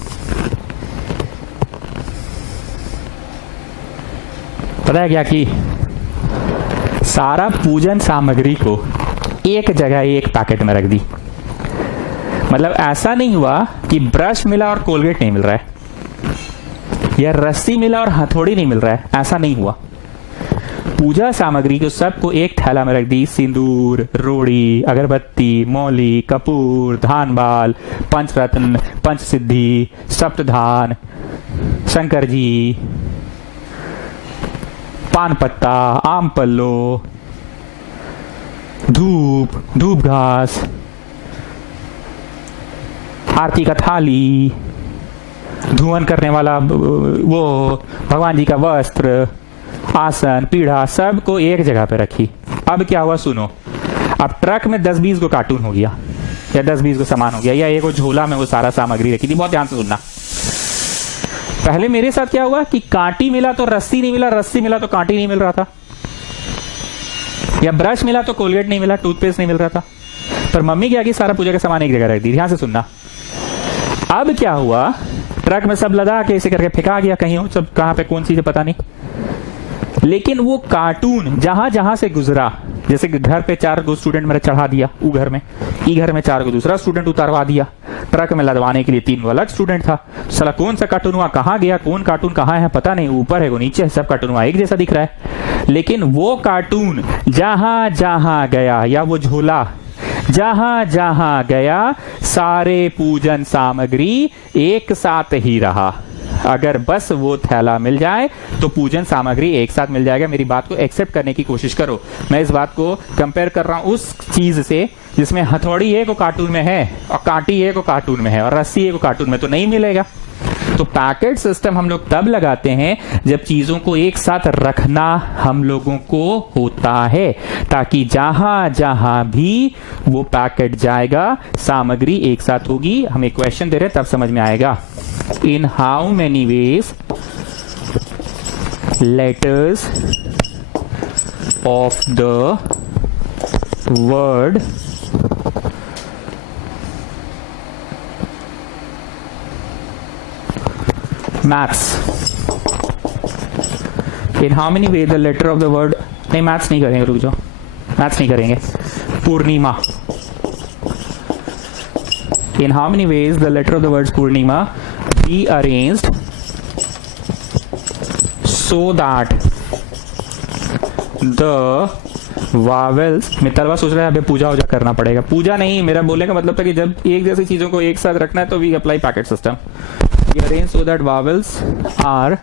पता है क्या की, सारा पूजन सामग्री को एक जगह एक पैकेट में रख दी। मतलब ऐसा नहीं हुआ कि ब्रश मिला और कोलगेट नहीं मिल रहा है, या रस्सी मिला और हथौड़ी नहीं मिल रहा है, ऐसा नहीं हुआ। पूजा सामग्री को सबको एक थैला में रख दी। सिंदूर, रोड़ी, अगरबत्ती, मौली, कपूर, धान बाल, पंचरत्न, पंचसिद्धि, सप्तधान, शंकर जी, पान पत्ता, आम पल्लो, धूप, धूप घास, आरती का थाली, धुआं करने वाला वो भगवान जी का वस्त्र, आसन, पीढ़ा, सब को एक जगह पे रखी। अब क्या हुआ सुनो, अब ट्रक में 10-20 को कार्टून हो गया, या 10-20 को सामान हो गया, या एक झोला में वो सारा सामग्री रखी थी। बहुत ध्यान से सुनना। पहले मेरे साथ क्या हुआ कि कांटी मिला तो रस्सी नहीं मिला, रस्सी मिला तो कांटी नहीं मिल रहा था, या ब्रश मिला तो कोलगेट नहीं मिला, टूथपेस्ट नहीं मिल रहा था। पर मम्मी क्या की, सारा पूजा का सामान एक जगह रख दी। ध्यान से सुनना। अब क्या हुआ, ट्रक में सब लदा के ऐसे करके फेंका गया, कहीं हो सब कहां पे कौन सी है पता नहीं। लेकिन वो कार्टून जहां जहां से गुजरा, जैसे घर पे 4 गो स्टूडेंट मेरा चढ़ा दिया, ऊ घर में, ई घर में 4 गो दूसरा स्टूडेंट उतारवा दिया, ट्रक में लदवाने के लिए 3 गो अलग स्टूडेंट था। साला कौन सा कार्टून हुआ कहां गया, कौन कार्टून कहां है पता नहीं, ऊपर है वो नीचे है, सब कार्टून हुआ एक जैसा दिख रहा है। लेकिन वो कार्टून जहां जहां गया, या वो झोला जहां जहां गया, सारे पूजन सामग्री एक साथ ही रहा। अगर बस वो थैला मिल जाए तो पूजन सामग्री एक साथ मिल जाएगा। मेरी बात को एक्सेप्ट करने की कोशिश करो। मैं इस बात को कंपेयर कर रहा हूं उस चीज से जिसमें हथौड़ी एक कार्टून में है और कांटी एक कार्टून में है और रस्सी एक कार्टून में, तो नहीं मिलेगा। तो पैकेट सिस्टम हम लोग तब लगाते हैं जब चीजों को एक साथ रखना हम लोगों को होता है, ताकि जहां जहां भी वो पैकेट जाएगा सामग्री एक साथ होगी। हम एक क्वेश्चन दे रहे हैं तब समझ में आएगा। इन how many ways letters of the word maths, in how many ways the letter of the word, नहीं मैथ्स नहीं करेंगे, रुक जाओ, मैथ्स नहीं करेंगे। पूर्णिमा, in how many ways the letter of the words Purnima be arranged so that the vowels, मित्तलवा सोच रहा है अभी पूजा वूजा करना पड़ेगा। पूजा नहीं, मेरा बोलने का मतलब था कि जब एक जैसी चीजों को एक साथ रखना है तो we apply packet system. We arrange so that vowels are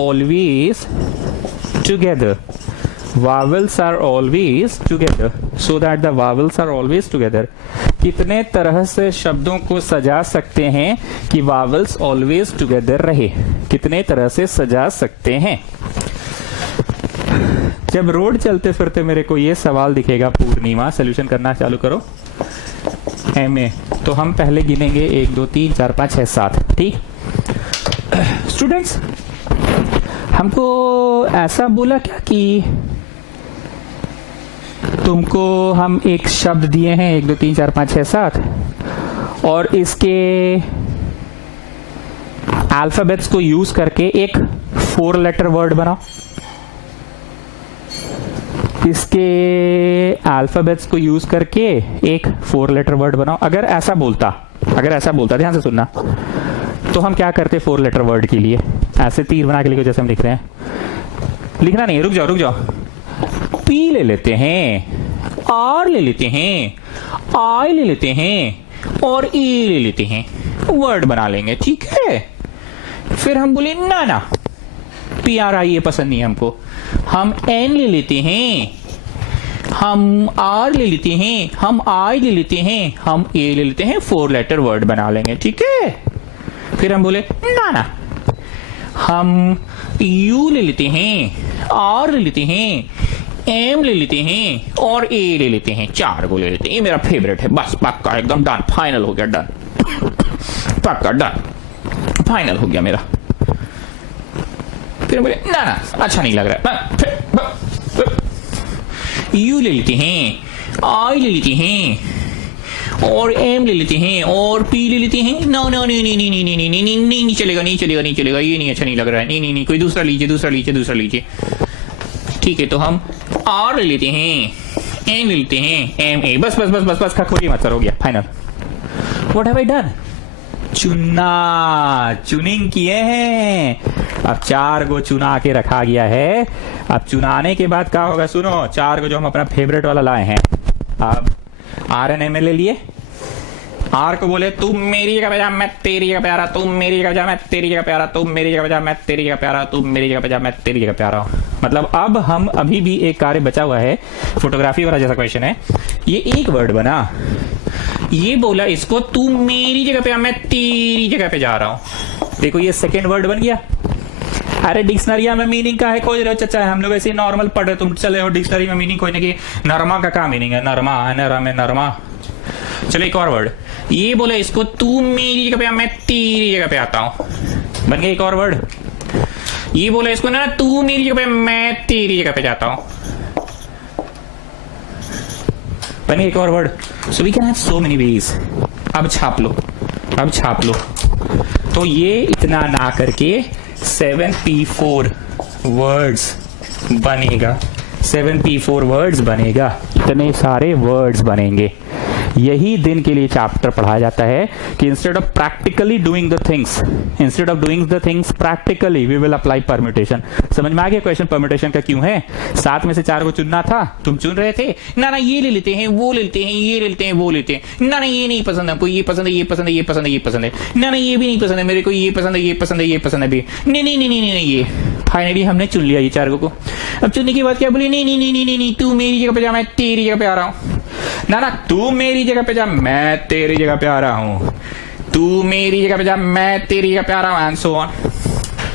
always together. Vowels are always together. So that the vowels are always together. कितने तरह से शब्दों को सजा सकते हैं कि vowels always together रहे? कितने तरह से सजा सकते हैं? जब रोड चलते फिरते मेरे को ये सवाल दिखेगा पूर्णिमा, सोल्यूशन करना चालू करो एमए, तो हम पहले गिनेंगे 1 2 3 4 5 6 7। ठीक स्टूडेंट्स, हमको ऐसा बोला क्या कि तुमको हम एक शब्द दिए हैं 1 2 3 4 5 6 7 और इसके अल्फाबेट्स को यूज करके एक 4 लेटर वर्ड बनाओ, इसके अल्फाबेट्स को यूज करके एक 4 लेटर वर्ड बनाओ। अगर ऐसा बोलता ध्यान से सुनना, तो हम क्या करते 4 लेटर वर्ड के लिए? ऐसे तीर बना के लिखो जैसे हम लिख रहे हैं। लिखना नहीं है, रुक जाओ। पी ले लेते हैं, आर ले लेते हैं, आई ले लेते हैं और ई ले लेते हैं, वर्ड बना लेंगे, ठीक है। फिर हम बोले ना पी आर आई ये पसंद नहीं है हमको, हम एन ले लेते हैं, हम आर ले लेते हैं, हम आई ले लेते हैं, हम ए ले लेते हैं, 4 लेटर वर्ड बना लेंगे, ठीक है। फिर हम बोले ना हम यू ले लेते हैं, आर ले लेते हैं, एम ले लेते हैं और ए ले लेते हैं, 4 को ले लेते हैं। ये मेरा फेवरेट है, बस पक्का एकदम डन, फाइनल हो गया, डन, पक्का डन, फाइनल हो गया मेरा। फिर बोले ना अच्छा नहीं लग रहा, यू ले लेते हैं, आई ले लेते हैं और एम ले लेते हैं और पी ले लेते हैं। नो नहीं चलेगा, ये नहीं अच्छा नहीं लग रहा है, नहीं कोई दूसरा लीजिए। ठीक है, तो हम आर ले लेते हैं, एन ले लेते हैं, एम ए, बस खखोरी मत, हो गया final. What have I done? चुनिंग किए हैं। अब 4 को चुना के रखा गया है। अब चुनाने के बाद क्या होगा सुनो, 4 को जो हम अपना फेवरेट वाला लाए हैं, अब आर एन एम ले लिए। आर को बोले तुम मेरी जगह पे जा, मैं तेरी जगह पे आ रहा, तुम मेरी जगह पे जा, मैं तेरी जगह पे आ रहा, तुम मेरी जगह पे जा, मैं तेरी जगह पे आ रहा, तुम मेरी जगह पे जा, मैं तेरी जगह पे आ रहा हूं। मतलब अब हम अभी भी एक कार्य बचा हुआ है, फोटोग्राफी वाला जैसा क्वेश्चन है। ये एक वर्ड बना, ये बोला इसको तू मेरी जगह पे आ, मैं तेरी जगह पे जा रहा हूं। देखो ये सेकेंड वर्ड बन गया। अरे डिक्शनरी में मीनिंग का है खोज रहे हो चचा, हम लोग ऐसे नॉर्मल पढ़ रहे, तुम चले हो डिक्शनरी में मीनिंग खोजने की। नरमा का क्या मीनिंग है? नरमा। चलो एक और वर्ड, ये बोला इसको तू मेरी जगह पे आ, मैं तेरी जगह पे आता हूं, बन गया एक और वर्ड। ये बोला इसको ना तू मेरी जगह पे, मैं तेरी जगह पे जाता हूं, बन गया एक और word. So we can have so many ways. अब छाप लो। तो ये इतना ना करके 7P4 वर्ड्स बनेगा, 7P4 वर्ड्स बनेगा, इतने सारे वर्ड्स बनेंगे। यही दिन के लिए चैप्टर पढ़ाया जाता है कि instead of practically doing the things practically we will apply permutation. समझ में आ गया क्वेश्चन परम्यूटेशन का क्यों है? 7 में से 4 को चुनना था, तुम चुन रहे थे ना ये ले लेते हैं, वो ले लेते हैं, ये ले लेते हैं, वो लेते हैं, ना ये नहीं पसंद हमको, ये पसंद है, ये पसंद है, ये पसंद है, ये पसंद है, ना ये भी नहीं पसंद है मेरे को, ये पसंद है, ये पसंद है, ये पसंद है भी नहीं, ये फाइनली हमने चुन लिया ये 4 को। अब चुनने के बाद क्या बोली, नहीं तू मेरी जगह पे जा, मैं तेरी जगह पे आ रहा हूं, ना तू मेरी जगह पे जा, मैं तेरी जगह पे आ रहा हूं, तू मेरी जगह पे जा, मैं तेरी जगह पे आ रहा हूं, एंड सो ऑन।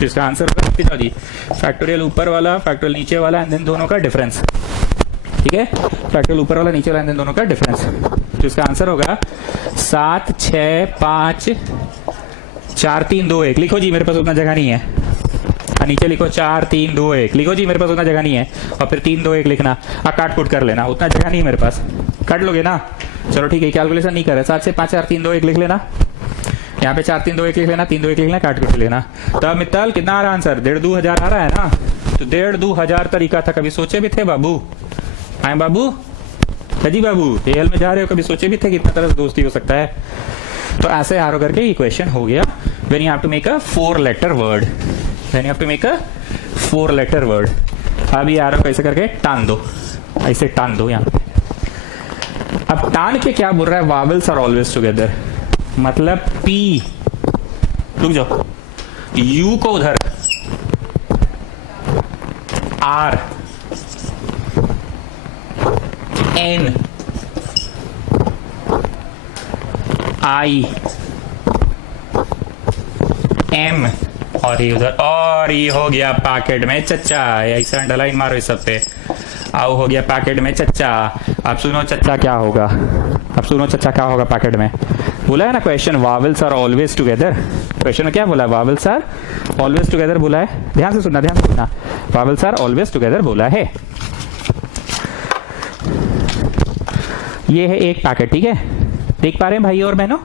इसका आंसर होगा पिताजी, फैक्टोरियल ऊपर वाला, फैक्टोरियल नीचे वाला, एंड देन दोनों का डिफरेंस। ठीक है, फैक्टोरियल ऊपर वाला, नीचे वाला, एंड देन दोनों का डिफरेंस। तो इसका आंसर होगा 7 6 5 4 3 2 1। लिखो जी, मेरे पास उतना जगह नहीं है। नीचे लिखो 4 3 2 1, लिखो जी, मेरे पास उतना जगह नहीं है। और फिर 3 2 1 लिखना, काट कुट कर लेना, उतना जगह नहीं है मेरे पास, काट लोगे ना? चलो ठीक है, कैलकुलेशन नहीं कर रहे, 7 से 5 4 3 2 1 लिख लेना, यहाँ पे 4 3 2 1 लिख लेना, 3 2 1 लिख लेना, काट कुट लेना। तो मित्तल कितना आ रहा आंसर? 1,500 आ रहा है ना? तो 1,500 तरीका था, कभी सोचे भी थे बाबू? आए बाबू, जी बाबू तेल में जा रहे हो, कभी सोचे भी थे कि इतना तरह से दोस्ती हो सकता है? तो ऐसे आरो करके ये क्वेश्चन हो गया। When you have to make a 4 letter word, when you have to make a 4 letter word. अब ये आरो कैसे करके टान दो, ऐसे टान दो यहाँ पे। अब टान के क्या बोल रहा है? वावल्स आर ऑलवेज टुगेदर, मतलब पी, रुक जाओ, यू को उधर, आर, एन, आई, एम, और ये उधर, और ये हो गया पैकेट में चच्चा। ऐसा अंडरलाइन मारो इस सब पे, आओ हो गया पैकेट में चच्चा। अब सुनो चच्चा क्या होगा, पैकेट में बोला है ना question, vowels are always together. Question में क्या बोला है? वावल्स आर ऑलवेज टुगेदर बोला है। ध्यान से सुनना, वावल्स आर ऑलवेज टुगेदर बोला है। ये है एक पैकेट, ठीक है, देख पा रहे हैं भाई और बहनों?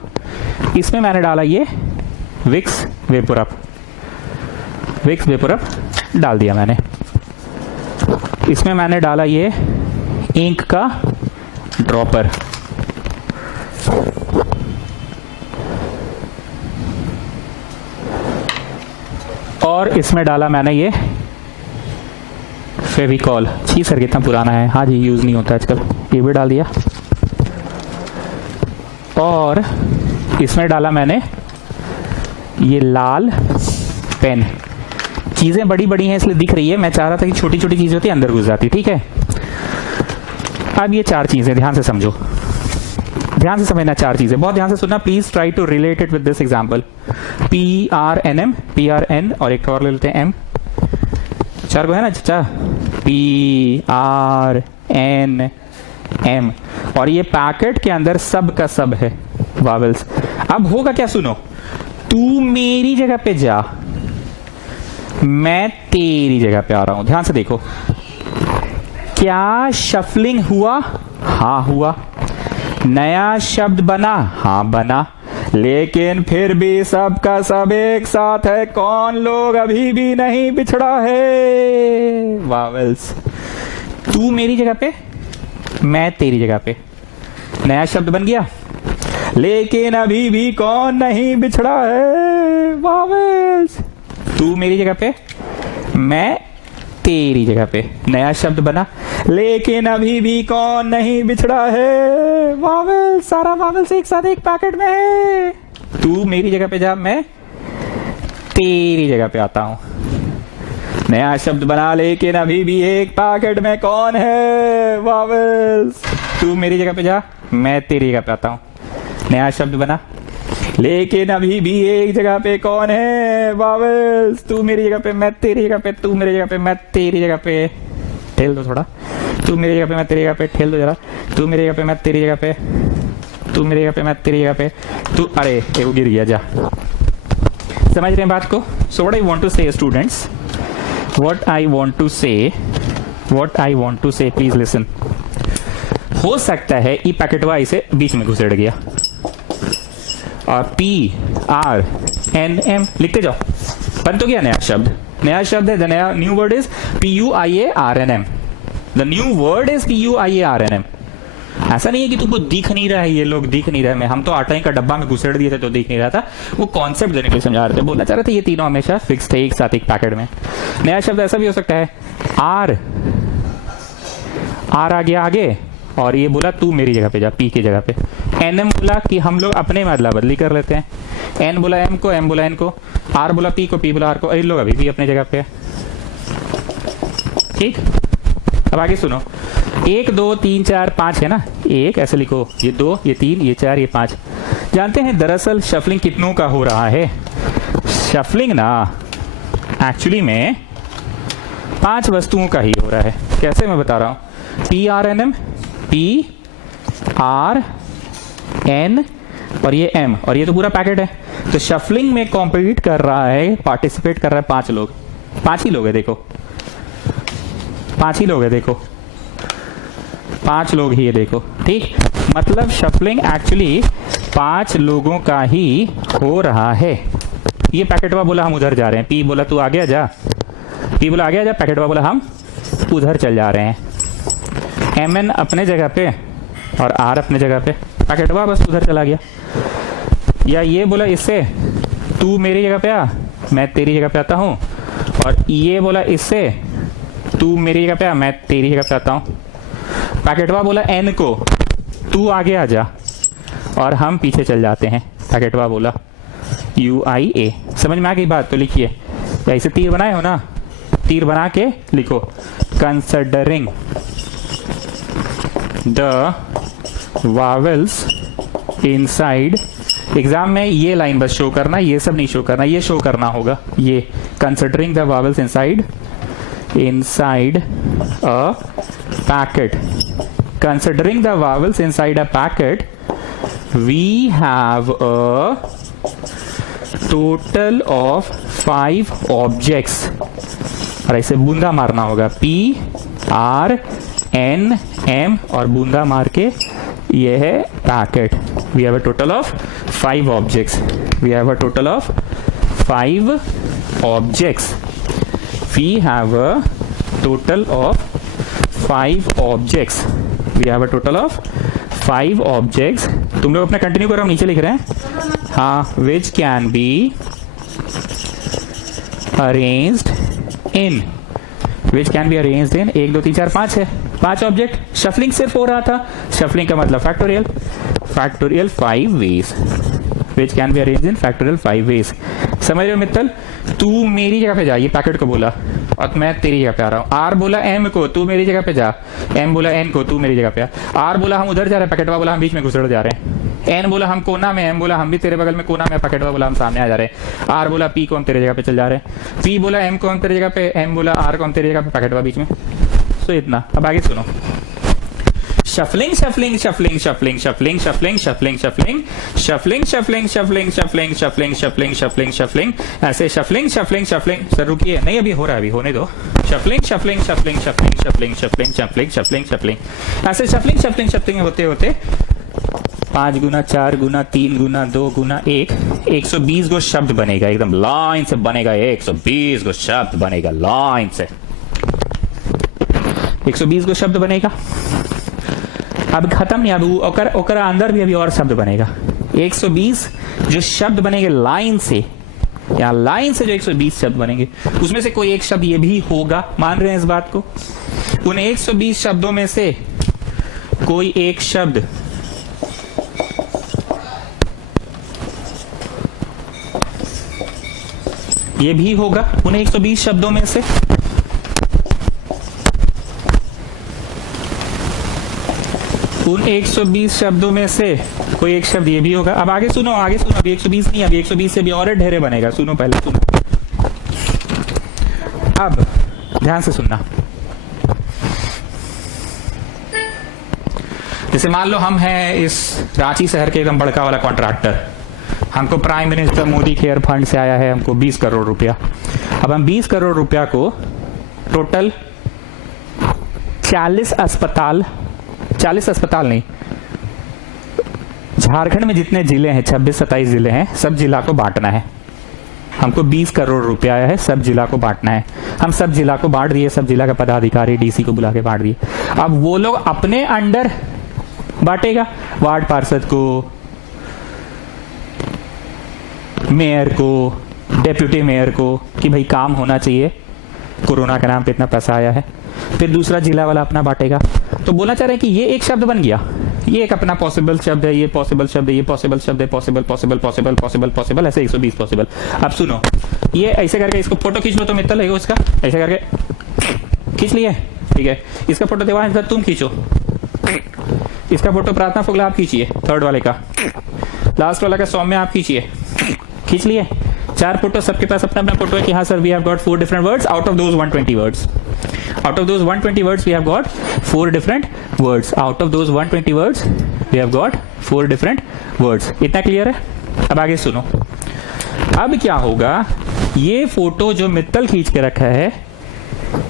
इसमें मैंने डाला ये विक्स वेपोरअप, डाल दिया मैंने। इसमें मैंने डाला ये इंक का ड्रॉपर, और इसमें डाला मैंने ये फेविकॉल। छी सर कितना पुराना है, हाँ जी यूज नहीं होता आजकल। ये भी डाल दिया, और इसमें डाला मैंने ये लाल पेन। चीजें बड़ी बड़ी हैं इसलिए दिख रही है, मैं चाह रहा था कि छोटी छोटी चीजें होती अंदर घुस जाती। ठीक है, अब ये 4 चीजें ध्यान से समझो, ध्यान से समझना। 4 चीजें बहुत ध्यान से सुनना, please try to relate it with this example. PRNM, PRN और एक और ले लेते हैं M। 4 को है ना चाचा, PRNM, और ये पैकेट के अंदर सब का सब है वावल्स। अब होगा क्या सुनो, तू मेरी जगह पे जा, मैं तेरी जगह पे आ रहा हूं। ध्यान से देखो, क्या शफलिंग हुआ? हाँ हुआ। नया शब्द बना? हाँ बना। लेकिन फिर भी सबका सब एक साथ है। कौन लोग अभी भी नहीं बिछड़ा है? वावल्स। तू मेरी जगह पे, मैं तेरी जगह पे। नया शब्द बन गया, लेकिन अभी भी कौन नहीं बिछड़ा है? वावल्स। तू मेरी जगह पे, मैं तेरी जगह पे। नया शब्द बना, लेकिन अभी भी कौन नहीं बिछड़ा है? वावल्स। सारा वावल्स एक साथ एक पैकेट में है। तू मेरी जगह पे जा, मैं तेरी जगह पे आता हूं। नया शब्द बना, लेकिन अभी भी एक पैकेट में कौन है? वावल्स। तू मेरी जगह पे जा, मैं तेरी जगह पे आता हूं। नया शब्द बना, लेकिन अभी भी एक जगह पे कौन है? वावल्स। तू मेरी जगह पे, मैं तेरी जगह पे। तू मेरी जगह पे, मैं तेरी जगह पे। ठेल दो थोड़ा। तू मेरी जगह पे, मैं तेरी जगह पे। ठेल दो जरा। तू मेरी जगह पे, मैं तेरी जगह पे। तू मेरी जगह पे, मैं तेरी जगह पे। तू, अरे वो गिर गया, जा। समझ रहे हैं बात को? So what I want to say students, what I want to say, please listen. हो सकता है ई पैकेटवा इसे बीच में घुसेड़ गया, और PRNM लिखते जाओ, बन तो गया नया शब्द। नया शब्द है, द नया new word is PUIARNM। The new word is PUIARNM। ऐसा नहीं है कि तुमको दिख नहीं रहा है, ये लोग दिख नहीं रहे। मैं, हम तो आटा का डब्बा में घुसेड़ दिए थे तो दिख नहीं रहा था। वो कॉन्सेप्ट देने के लिए समझा रहे थे, बोलना चाह रहे थे ये तीनों हमेशा फिक्स थे एक साथ एक पैकेट में। नया शब्द ऐसा भी हो सकता है, R आ गया आगे, और ये बोला तू मेरी जगह पे जा, P की जगह पे। NM बोला कि हम लोग अपने में अदला बदली कर लेते हैं। N बोला M को, M बोला N को, R बोला P को, P बोला R को, ये लोग अभी भी अपने जगह पे। ठीक, अब आगे सुनो। 1 2 3 4 5 है ना, 1 ऐसे लिखो, ये 2 ये 3 ये 4 ये 5। जानते हैं दरअसल शफलिंग कितनों का हो रहा है? शफलिंग ना एक्चुअली में 5 वस्तुओं का ही हो रहा है। कैसे, मैं बता रहा हूं। PRNM, PRN और ये M, और ये तो पूरा पैकेट है। तो शफलिंग में कॉम्पिट कर रहा है, पार्टिसिपेट कर रहा है 5 लोग। 5 ही लोग है, देखो 5 ही लोग है, देखो 5 लोग ही है, देखो। ठीक, मतलब शफलिंग एक्चुअली 5 लोगों का ही हो रहा है। ये पैकेटवा बोला हम उधर जा रहे हैं, P बोला तू आगे जा, P बोला आगे जा, पैकेटवा बोला हम उधर चल जा रहे हैं। MN अपने जगह पे और R अपने जगह पे, पैकेटवा बस उधर चला गया। या ये बोला इससे तू मेरी जगह पे आ, मैं तेरी जगह पे आता हूं, और ये बोला इससे तू मेरी जगह पे आ, मैं तेरी जगह पे आता हूं। पैकेटवा बोला N को तू आगे आ जा, और हम पीछे चल जाते हैं। पैकेटवा बोला UIA। समझ में आ गई बात? तो लिखिए, या इसे तीर बनाए हो ना, तीर बना के लिखो, considering the vowels inside. Exam में ये लाइन बस शो करना, ये सब नहीं शो करना, ये शो करना होगा। ये considering the vowels inside a packet, considering the vowels inside a packet, we have a total of 5 objects। और ऐसे बूंदा मारना होगा, PRNM, और बूंदा मार के ये है packet. We have a total of 5 objects। We have a total of 5 objects। We have a total of 5 objects, we have a total of 5 objects. तुम लोग अपना कंटिन्यू करो, हम नीचे लिख रहे हैं। हाँ, विच can be arranged in, which can be arranged इन 1 2 3 4 5 है, 5 ऑब्जेक्ट। शफलिंग सिर्फ हो रहा था, शफलिंग का मतलब factorial, factorial 5 ways, which can be arranged in factorial 5 ways. समझ रहे हो मित्तल? तू मेरी जगह पे जा, ये पैकेट को बोला और मैं तेरी जगह पे आ रहा हूँ। आर बोला एम को, तू मेरी जगह पे जा। एम बोला एन को, तू मेरी जगह पे आ। आर बोला हम उधर जा रहे हैं, पैकेटवा बोला हम बीच में घुसड़ जा रहे हैं। एन बोला हम कोना में, एम बोला हम भी तेरे बगल में कोना में, पैकेटवा बोला हम सामने आ जा रहे हैं। आर बोला पी को हम तेरे जगह पे चल जा रहे हैं। पी बोला एम को हम तेरी जगह पे, एम बोला आर को हम तेरी जगह पे, पैकेटवा बीच में। सो इतना। अब आगे सुनो। Shuffling shuffling shuffling shuffling shuffling shuffling shuffling shuffling shuffling shuffling shuffling shuffling shuffling shuffling shuffling shuffling, ऐसे शफलिंग शफलिंग शफलिंग। सर रुकिए, नहीं अभी हो रहा है, अभी होने दो। Shuffling shuffling shuffling shuffling shuffling shuffling shuffling shuffling shuffling, ऐसे शफलिंग शफलिंग शफलिंग होते होते 5 गुना 4 गुना 3 गुना 2 गुना 1, 120 गो शब्द बनेगा, एकदम लाइन से बनेगा। 120 गो शब्द बनेगा लाइन से, 120 गो शब्द बनेगा। अब खत्म नहीं, अब ओकर अंदर भी अभी और शब्द बनेगा। 120 जो शब्द बनेंगे लाइन से, या लाइन से जो 120 शब्द बनेंगे, उसमें से कोई एक शब्द ये भी होगा, मान रहे हैं इस बात को? उन 120 शब्दों में से कोई एक शब्द ये भी होगा, उन 120 शब्दों में से। उन 120 शब्दों में से कोई एक शब्द ये भी होगा। अब आगे सुनो, आगे सुनो। अभी 120 नहीं, अभी 120 से भी और ढेरे बनेगा। सुनो पहले, सुनो। अब ध्यान से सुनना। जैसे मान लो हम हैं इस रांची शहर के एकदम बड़का वाला कॉन्ट्रैक्टर, हमको prime minister Modi care fund से आया है हमको 20 करोड़ रुपया। अब हम 20 करोड़ रुपया को टोटल 40 अस्पताल नहीं, झारखंड में जितने जिले हैं 26-27 जिले हैं, सब जिला को बांटना है। हमको 20 करोड़ रुपया आया है, सब जिला को बांटना है। हम सब जिला को बांट दिए, सब जिला का पदाधिकारी डीसी को बुला के बांट दिए। अब वो लोग अपने अंडर बांटेगा, वार्ड पार्षद को, मेयर को, डेप्यूटी मेयर को, कि भाई काम होना चाहिए, कोरोना के नाम पे इतना पैसा आया है। फिर दूसरा जिला वाला अपना बांटेगा। तो बोलना चाह रहे हैं कि ये एक शब्द बन गया, ये एक अपना पॉसिबल शब्द है, ये पॉसिबल शब्द है, ये पॉसिबल शब्द है, possible possible possible possible possible, ऐसे 120 पॉसिबल। अब सुनो, ये ऐसे करके इसको फोटो खींच लो तो मित्तल है इसका, ऐसे करके खींच लिए, ठीक है। इसका फोटो देवांश तुम खींचो, इसका फोटो प्रार्थना फुगला आप खींचिए, थर्ड वाले का, लास्ट वाला का सौम्य आप खींचिए, खींच लिए। 4 फोटो, सबके पास अपना अपना फोटो है कि हाँ sir we have got 4 different words out of those 120 words. Out of those 120 words, we have got 4 different words. Out of those 120 words, we have got 4 different words. इतना क्लियर है? अब आगे सुनो। अब क्या होगा, ये फोटो जो मित्तल खींच के रखा है,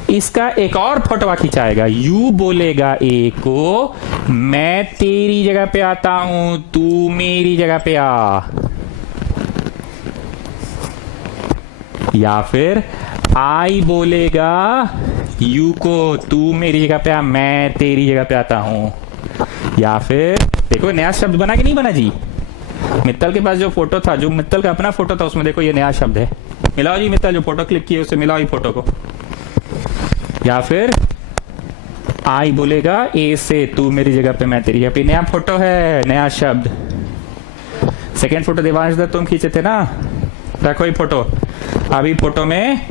इसका एक और फोटोवा खिंचाएगा। यू बोलेगा ए को, मैं तेरी जगह पे आता हूं, तू मेरी जगह पे आ। या फिर आई बोलेगा यू को, तू मेरी जगह पे आ, मैं तेरी जगह पे आता हूं। या फिर देखो नया शब्द बना कि नहीं बना जी? मित्तल के पास जो फोटो था, जो मित्तल का अपना फोटो था, उसमें देखो ये नया शब्द है। मिलाओ जी, मित्तल जो फोटो क्लिक किए उससे मिलाओ ये फोटो को। या फिर आई बोलेगा ए से, तू मेरी जगह पे मैं तेरी जगह पे, नया फोटो है, नया शब्द। सेकेंड फोटो देवांश तुम खींचे थे ना, रखो ये फोटो। अभी फोटो में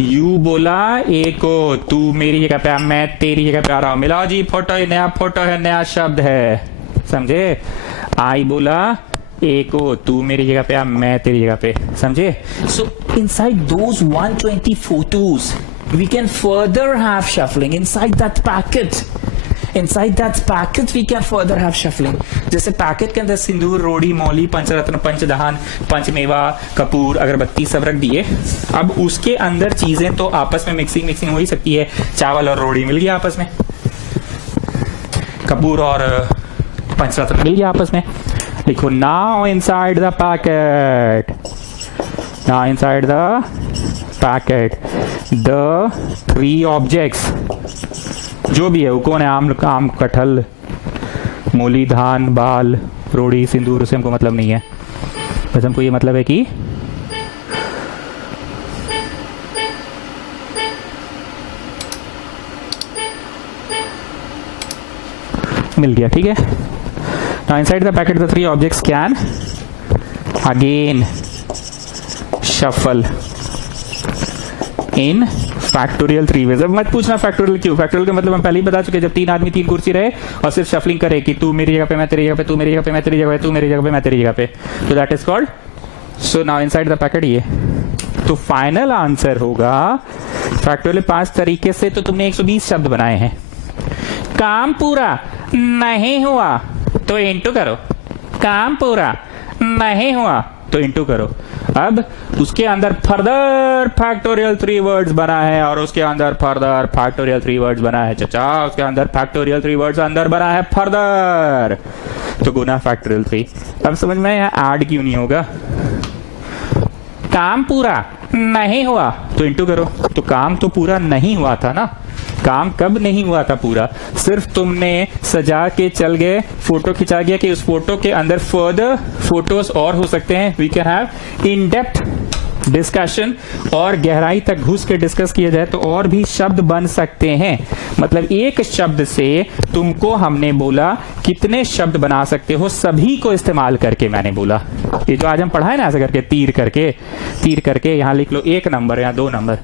यू बोला ए को, तू मेरी जगह पे आ, मैं तेरी जगह पे आ रहा हूं। मिलाओ जी फोटो, ये नया फोटो है, नया शब्द है, समझे? आई बोला ए को, तू मेरी जगह पे आ, मैं तेरी जगह पे, समझे? सो inside those 120 photos we can further have shuffling inside that packet. Inside that packet we can further have shuffling. जैसे पैकेट के अंदर सिंदूर, रोड़ी, मौली, पंचरत्न, पंचदहान, पंचमेवा, कपूर, अगरबत्ती सब रख दिए। अब उसके अंदर चीजें तो आपस में मिक्सिंग हो ही सकती है। चावल और रोड़ी मिल गया आपस में, कपूर और पंचरत्न मिल गया आपस में। लिखो now inside the packet, now inside the packet the 3 objects, जो भी है वो कौन है, आम कटहल मूली धान बाल रोड़ी सिंदूर, उससे हमको मतलब नहीं है, बस हमको ये मतलब है कि मिल गया, ठीक है। Now inside the packet the 3 objects can again shuffle in factorial 3 ways. अब मत पूछना फैक्टोरियल क्यों, फैक्टोरियल का मतलब हम पहले ही बता चुके, जब 3 आदमी 3 कुर्सी रहे और सिर्फ शफलिंग करे कि तू मेरी जगह पे मैं तेरी जगह पे, तू मेरी जगह पे मैं तेरी जगह पे, तू मेरी जगह पे मैं तेरी जगह पे, तो that is called. So now inside the packet ये, तो फाइनल आंसर होगा फैक्टोरियल 5 तरीके से। तो तुमने 120 शब्द बनाए हैं। काम पूरा नहीं हुआ तो इंटू करो, काम पूरा नहीं हुआ तो इंटू करो। अब उसके अंदर फर्दर फैक्टोरियल 3 वर्ड्स बना है और उसके अंदर फर्दर फैक्टोरियल 3 वर्ड्स बना है चचा, उसके अंदर फैक्टोरियल 3 वर्ड्स अंदर बना है फर्दर, तो गुना फैक्टोरियल 3। अब समझ में यहाँ ऐड क्यों नहीं होगा, काम पूरा नहीं हुआ तो इंटू करो, तो काम तो पूरा नहीं हुआ था ना, काम कब नहीं हुआ था पूरा, सिर्फ तुमने सजा के चल गए, फोटो खिंचा गया कि उस फोटो के अंदर फर्दर फोटोज और हो सकते हैं, we can have in depth discussion, और गहराई तक घुस के डिस्कस किया जाए तो और भी शब्द बन सकते हैं। मतलब एक शब्द से तुमको हमने बोला कितने शब्द बना सकते हो, सभी को इस्तेमाल करके मैंने बोला। ये जो आज हम पढ़ा है ना ऐसे करके तीर करके यहाँ लिख लो 1 नंबर या 2 नंबर,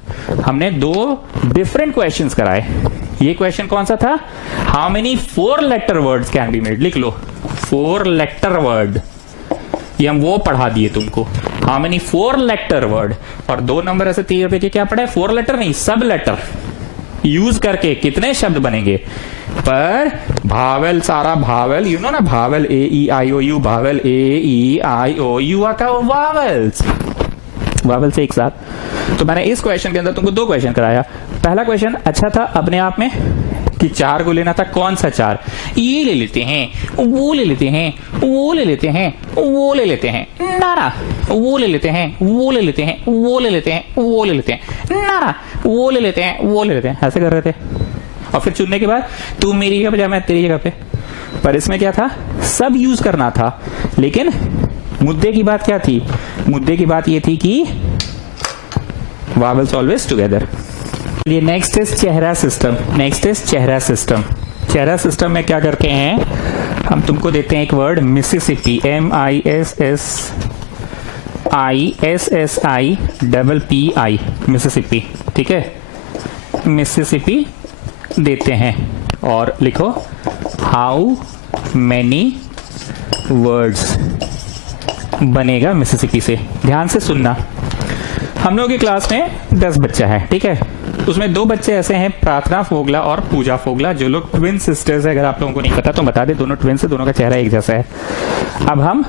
हमने 2 डिफरेंट क्वेश्चंस कराए। ये क्वेश्चन कौन सा था, how many 4 letter words can be made, लिख लो 4 लेटर वर्ड, ये हम वो पढ़ा दिए तुमको, हाउ मेनी 4 लेटर वर्ड। और 2 नंबर ऐसे 3 रुपए के क्या पढ़े, 4 लेटर नहीं सब लेटर यूज करके कितने शब्द बनेंगे। पर भावेल, सारा भावेल, यू नो ना vowel A E I O U, vowel A E I O U आता है वावेल्स, वावेल से एक साथ। तो मैंने इस क्वेश्चन के अंदर तुमको 2 क्वेश्चन कराया। पहला क्वेश्चन अच्छा था अपने आप में कि 4 को लेना था, कौन सा 4, ये ले लेते हैं, वो ले लेते हैं, वो ले लेते हैं, वो ले लेते हैं, नारा वो ले लेते हैं, वो ले लेते हैं, वो ले लेते हैं, वो ले लेते हैं, नारा वो ले लेते हैं, वो ले लेते हैं, ऐसे कर रहे थे। और फिर चुनने के बाद तू मेरी जगह पे जा मैं तेरी जगह पे, पर इसमें क्या था, सब यूज करना था। लेकिन मुद्दे की बात क्या थी, मुद्दे की बात ये थी कि vowels always together। ये नेक्स्ट इज चेहरा सिस्टम, नेक्स्ट इज चेहरा सिस्टम। चेहरा सिस्टम में क्या करते हैं, हम तुमको देते हैं एक वर्ड मिसिसिपी, MISSIPI, मिसिसिपी, ठीक है, मिसिसिपी देते हैं और लिखो हाउ मेनी वर्ड्स बनेगा मिसिसिपी से। ध्यान से सुनना, हम लोगों की क्लास में 10 बच्चा है, ठीक है, उसमें 2 बच्चे ऐसे हैं, प्रार्थना फोगला और पूजा फोगला, जो लोग ट्विन सिस्टर्स है। अगर आप लोगों को नहीं पता तो बता दे, दोनों ट्विन्स है, दोनों का चेहरा एक जैसा है। अब हम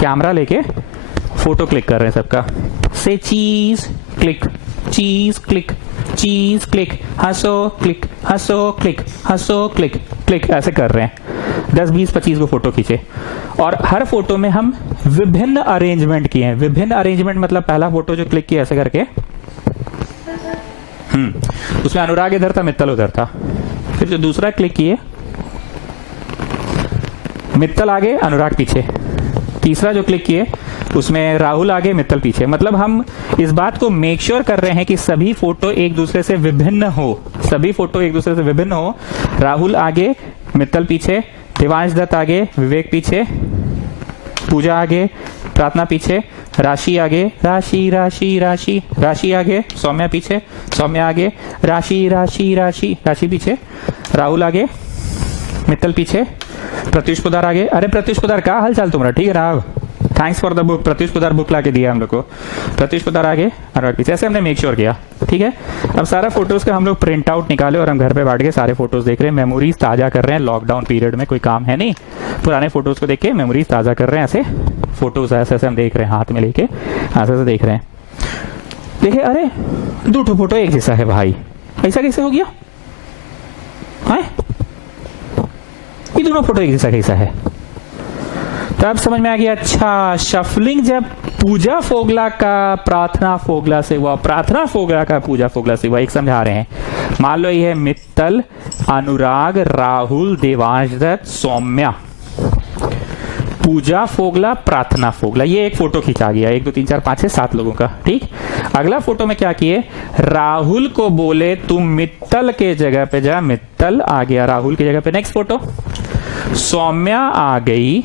कैमरा लेके फोटो क्लिक कर रहे हैं सबका, से चीज क्लिक, चीज क्लिक, चीज क्लिक, हंसो क्लिक, हंसो क्लिक, हंसो क्लिक, क्लिक, ऐसे कर रहे हैं। 10, 20, 25 को फोटो खींचे और हर फोटो में हम विभिन्न अरेंजमेंट किए हैं। विभिन्न अरेंजमेंट मतलब पहला फोटो जो क्लिक किया ऐसे करके, उसमें अनुराग इधर था, मित्तल उधर था। फिर जो दूसरा क्लिक किए, मित्तल आगे, अनुराग पीछे। तीसरा जो क्लिक किए उसमें राहुल आगे, मित्तल पीछे। मतलब हम इस बात को मेक श्योर कर रहे हैं कि सभी फोटो एक दूसरे से विभिन्न हो, सभी फोटो एक दूसरे से विभिन्न हो। राहुल आगे, मित्तल पीछे, देवांश दत्त आगे, विवेक पीछे, पूजा आगे, प्रार्थना पीछे, राशि आगे, राशि राशि राशि राशि आगे, सौम्या पीछे, सौम्या आगे, राशि राशि राशि राशि पीछे, राहुल आगे, मित्तल पीछे, प्रत्युष पुदार आगे। अरे प्रत्युष पुदार क्या हाल चाल तुम्हारा, ठीक है ना, thanks for the book, Pratyush Poddar book लाके दिया हम लोग को। प्रत्युष पुदार आगे, अनुराग पीछे, ऐसे हमने मेक श्योर किया, ठीक है। अब सारा फोटोज का हम लोग प्रिंट आउट निकाले और हम घर पे बैठ के सारे फोटोज देख रहे हैं, मेमोरीज ताजा कर रहे हैं। लॉकडाउन पीरियड में कोई काम है नहीं, पुराने फोटोज को देख के मेमोरीज ताजा कर रहे हैं। ऐसे फोटोज ऐसे ऐसे हम देख रहे हैं, हाथ में लेके ऐसे ऐसे देख रहे हैं। देखिए अरे 2 फोटो एक जैसा है भाई, ऐसा कैसे हो गया है, ये दोनों फोटो एक जैसा कैसा है। तब समझ में आ गया। अच्छा, शफलिंग जब पूजा फोगला का प्रार्थना फोगला से हुआ, प्रार्थना फोगला का पूजा फोगला से हुआ, एक समझा रहे हैं। मान लो ये है मित्तल, अनुराग, राहुल, देवांश दत्त, सौम्या। पूजा फोगला, प्रार्थना फोगला, ये एक फोटो खींचा गया, 1 2 3 4 5 6 7 लोगों का। ठीक, अगला फोटो में क्या किए, राहुल को बोले तुम मित्तल के जगह पे जा, मित्तल आ गया राहुल की जगह पे। नेक्स्ट फोटो, सौम्या आ गई।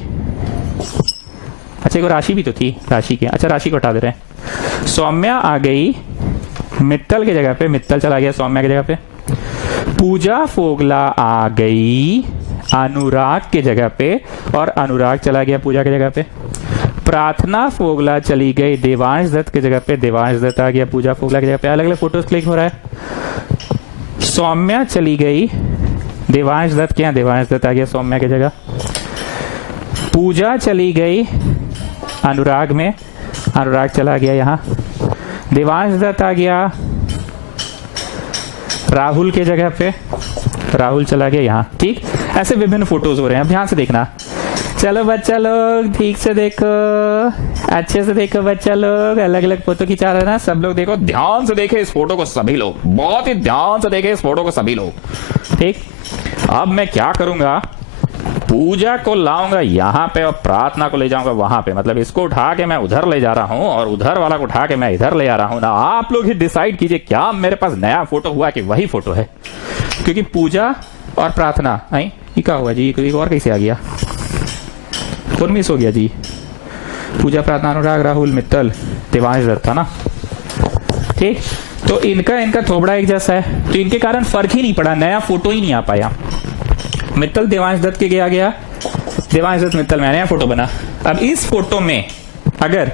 अच्छा, एक राशि भी तो थी, राशि की, अच्छा राशि को हटा दे रहे हैं। सौम्या आ गई मित्तल की जगह पे, मित्तल चला गया सौम्या की जगह पे। पूजा फोगला आ गई अनुराग की जगह पे, और अनुराग चला गया पूजा की जगह पे। प्रार्थना फोगला चली गई देवांश दत्त की जगह पे, देवांश दत्त आ गया पूजा फोगला की जगह पे। अलग अलग फोटोज क्लिक हो रहा है। सौम्या चली गई देवांश दत्त के यहाँ, देवांश दत्त आ गया सौम्या की जगह। पूजा चली गई अनुराग में, अनुराग चला गया यहाँ। देवांश दत्त आ गया राहुल के जगह पे, राहुल चला गया यहाँ। ठीक, ऐसे विभिन्न फोटोज हो रहे हैं, अब ध्यान से देखना। चलो बच्चा लोग ठीक से देखो, अच्छे से देखो बच्चा लोग, अलग अलग फोटो खिंचा रहे ना सब लोग, देखो ध्यान से देखे इस फोटो को सभी लोग, बहुत ही ध्यान से देखे इस फोटो को सभी लोग। ठीक, अब मैं क्या करूंगा, पूजा को लाऊंगा यहाँ पे और प्रार्थना को ले जाऊंगा वहां पे, मतलब इसको उठा के मैं उधर ले जा रहा हूँ और उधर वाला को उठा के मैं इधर ले आ रहा हूँ ना। आप लोग ही डिसाइड कीजिए क्या मेरे पास नया फोटो हुआ कि वही फोटो है, क्योंकि पूजा और प्रार्थना आई, ये क्या हुआ जी, कोई और कैसे आ गया, कौन मिस हो गया जी। पूजा, प्रार्थना, अनुराग, राहुल, मित्तल, देवांश दत्त था ना। ठीक, तो इनका थोबड़ा एक जैसा है, तो इनके कारण फर्क ही नहीं पड़ा, नया फोटो ही नहीं आ पाया। मित्तल देवांश दत्त के गया, देवांश दत्त मित्तल में नया फोटो बना। अब इस फोटो में अगर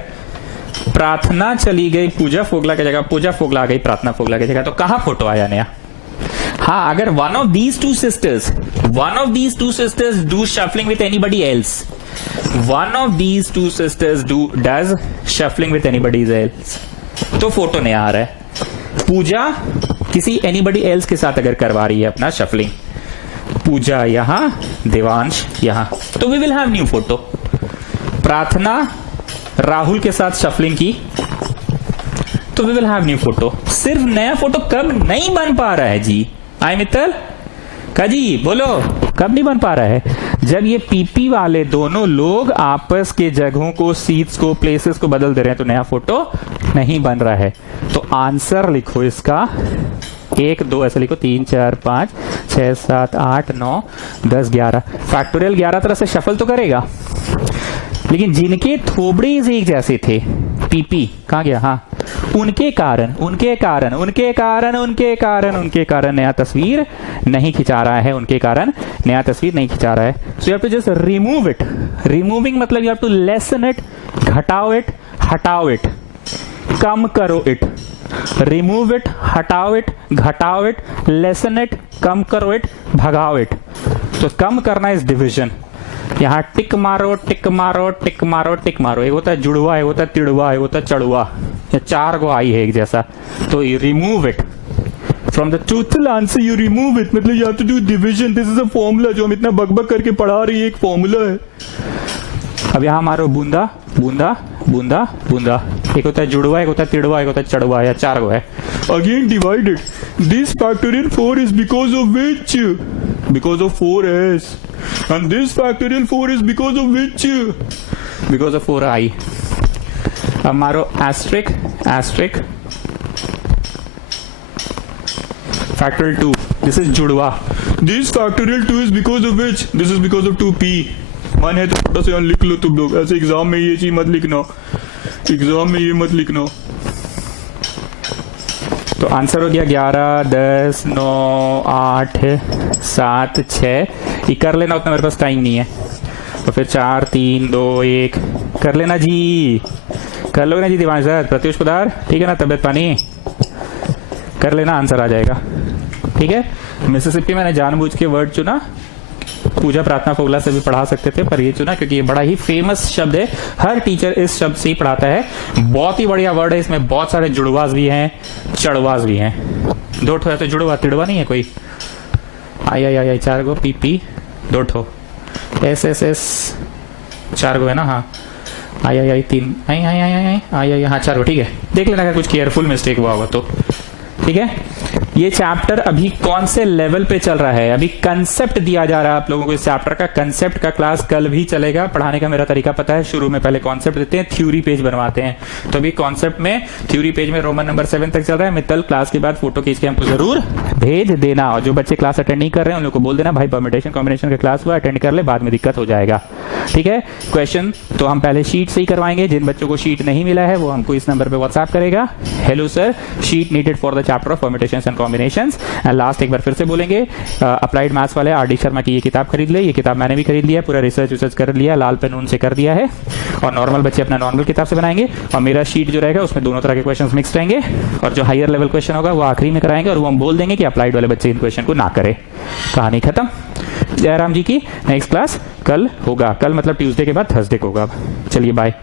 प्रार्थना चली गई पूजा फोगला की जगह, पूजा फोगला आ गई प्रार्थना फोगला की जगह, तो कहां फोटो आया नया। हाँ, अगर one of these two sisters do shuffling with anybody else, one of these two sisters does shuffling with anybody else, तो फोटो नया आ रहा है। पूजा किसी anybody else के साथ अगर करवा रही है अपना शफलिंग, पूजा यहां, देवांश यहां, तो we will have new photo. Prarthana Rahul के साथ शफलिंग की, तो we will have new photo. सिर्फ नया फोटो कब नहीं बन पा रहा है जी, आए मित्तल का जी बोलो, कब नहीं बन पा रहा है, जब ये पीपी वाले दोनों लोग आपस के जगहों को, सीट्स को, प्लेसेस को बदल दे रहे हैं, तो नया फोटो नहीं बन रहा है। तो आंसर लिखो इसका 1 2 ऐसे लिखो, 3 4 5 6 7 8 9 10 11। फैक्टोरियल 11 तरह से शफल तो करेगा, लेकिन जिनके थोबड़े एक जैसे थे, पीपी कहां गया, हाँ, उनके कारण नया तस्वीर नहीं खिंचा रहा है, उनके कारण नया तस्वीर नहीं खिंचा रहा है। So you have to just remove it. Removing मतलब you have to lessen it, घटाओ इट, हटाओ इट, कम करो इट। रिमूव इट, हटाओ इट, घटाओ इट, लेसन इट, कम करो इट, भगाओ इट। तो कम करना इज डिविजन। यहाँ टिक मारो, टिक मारो, टिक मारो, टिक मारो। एक होता है जुड़वा, एक होता है तिड़वा, एक होता है चढ़वा, या 4 को आई है एक जैसा। तो remove it from the total answer, you remove it, मतलब you have to do division. This is a formula जो हम इतना बकबक करके पढ़ा रही है, एक फॉर्मूला है। अब यहाँ मारो बूंदा बूंदा बूंदा बूंदा, एक होता है जुड़वा, एक होता है तिड़वा, एक होता है चढ़वा, या 4 को है। Again divided, this factorial 4 is because of which, because of 4s, and this factorial 4 is because of which, because of 4i। अब मारो asterisk asterisk, factorial 2, this is जुड़वा, this factorial 2 is because of which, this is because of 2p। मन है तो छोटा से लिख लो तुम लोग, ऐसे एग्जाम में ये चीज मत लिखना, एग्जाम में ये मत लिखना। तो आंसर हो गया 11 10 9 8 7 6। ये कर लेना, उतना मेरे पास टाइम नहीं है। तो फिर 4 3 2 1 कर लेना जी, कर लोगे ना जी दिवांश सर, प्रत्युष कुदार, ठीक है ना, तबियत पानी कर लेना, आंसर आ जाएगा। ठीक है, मिसिसिपी मैंने जानबूझ के वर्ड चुना, पूजा प्रार्थना फोगला से भी पढ़ा सकते थे, पर ये चुना क्योंकि ये बड़ा ही फेमस शब्द है, हर टीचर इस शब्द से ही पढ़ाता है। बहुत ही बढ़िया वर्ड है, इसमें बहुत सारे जुड़वाज भी हैं, चढ़वाज भी हैं। 2 ठो है तो जुड़वा, तिड़वा नहीं है कोई। आई 4 गो, पी 2 ठो, एस 4 गो है ना, हाँ आई 3 आई, हाँ 4 गो, ठीक है। देख लेना अगर कुछ केयरफुल मिस्टेक हुआ होगा तो, ठीक है। ये चैप्टर अभी कौन से लेवल पे चल रहा है, अभी कंसेप्ट दिया जा रहा है आप लोगों को। इस चैप्टर का कंसेप्ट का क्लास कल भी चलेगा। पढ़ाने का मेरा तरीका पता है, शुरू में पहले कॉन्सेप्ट देते हैं, थ्योरी पेज बनवाते हैं। तो अभी कॉन्सेप्ट में थ्योरी पेज में रोमन नंबर 7 तक चल रहा है। मित्तल क्लास के बाद फोटो खींच के हमको जरूर भेज देना। और जो बच्चे क्लास अटेंड नहीं कर रहे हैं उन लोग को बोल देना भाई परम्यूटेशन कॉम्बिनेशन का क्लास हुआ, अटेंड कर ले, बाद में दिक्कत हो जाएगा, ठीक है। क्वेश्चन तो हम पहले शीट से ही करवाएंगे। जिन बच्चों को शीट नहीं मिला है वो हमको इस नंबर पे व्हाट्सएप करेगा, hello sir sheet needed for the chapter of permutations and combinations. And last एक बार फिर से बोलेंगे, अप्लाइड मैथ्स वाले आर डी शर्मा की ये किताब खरीद ले। ये किताब मैंने भी खरीद लिया, पूरा रिसर्च कर लिया, लाल पेन उनसे कर दिया है। और नॉर्मल बच्चे अपना नॉर्मल किताब से बनाएंगे। और मेरा शीट जो रहेगा उसमें दोनों तरह के क्वेश्चंस मिक्स रहेंगे। और जो हायर लेवल क्वेश्चन होगा वो आखिरी में कराएंगे। और वो हम बोल देंगे कि अप्लाइड वाले बच्चे इन क्वेश्चन को ना करें। कहानी खत्म। जयराम जी की नेक्स्ट क्लास कल होगा। कल मतलब ट्यूसडे के बाद थर्सडे को होगा। चलिए बाय।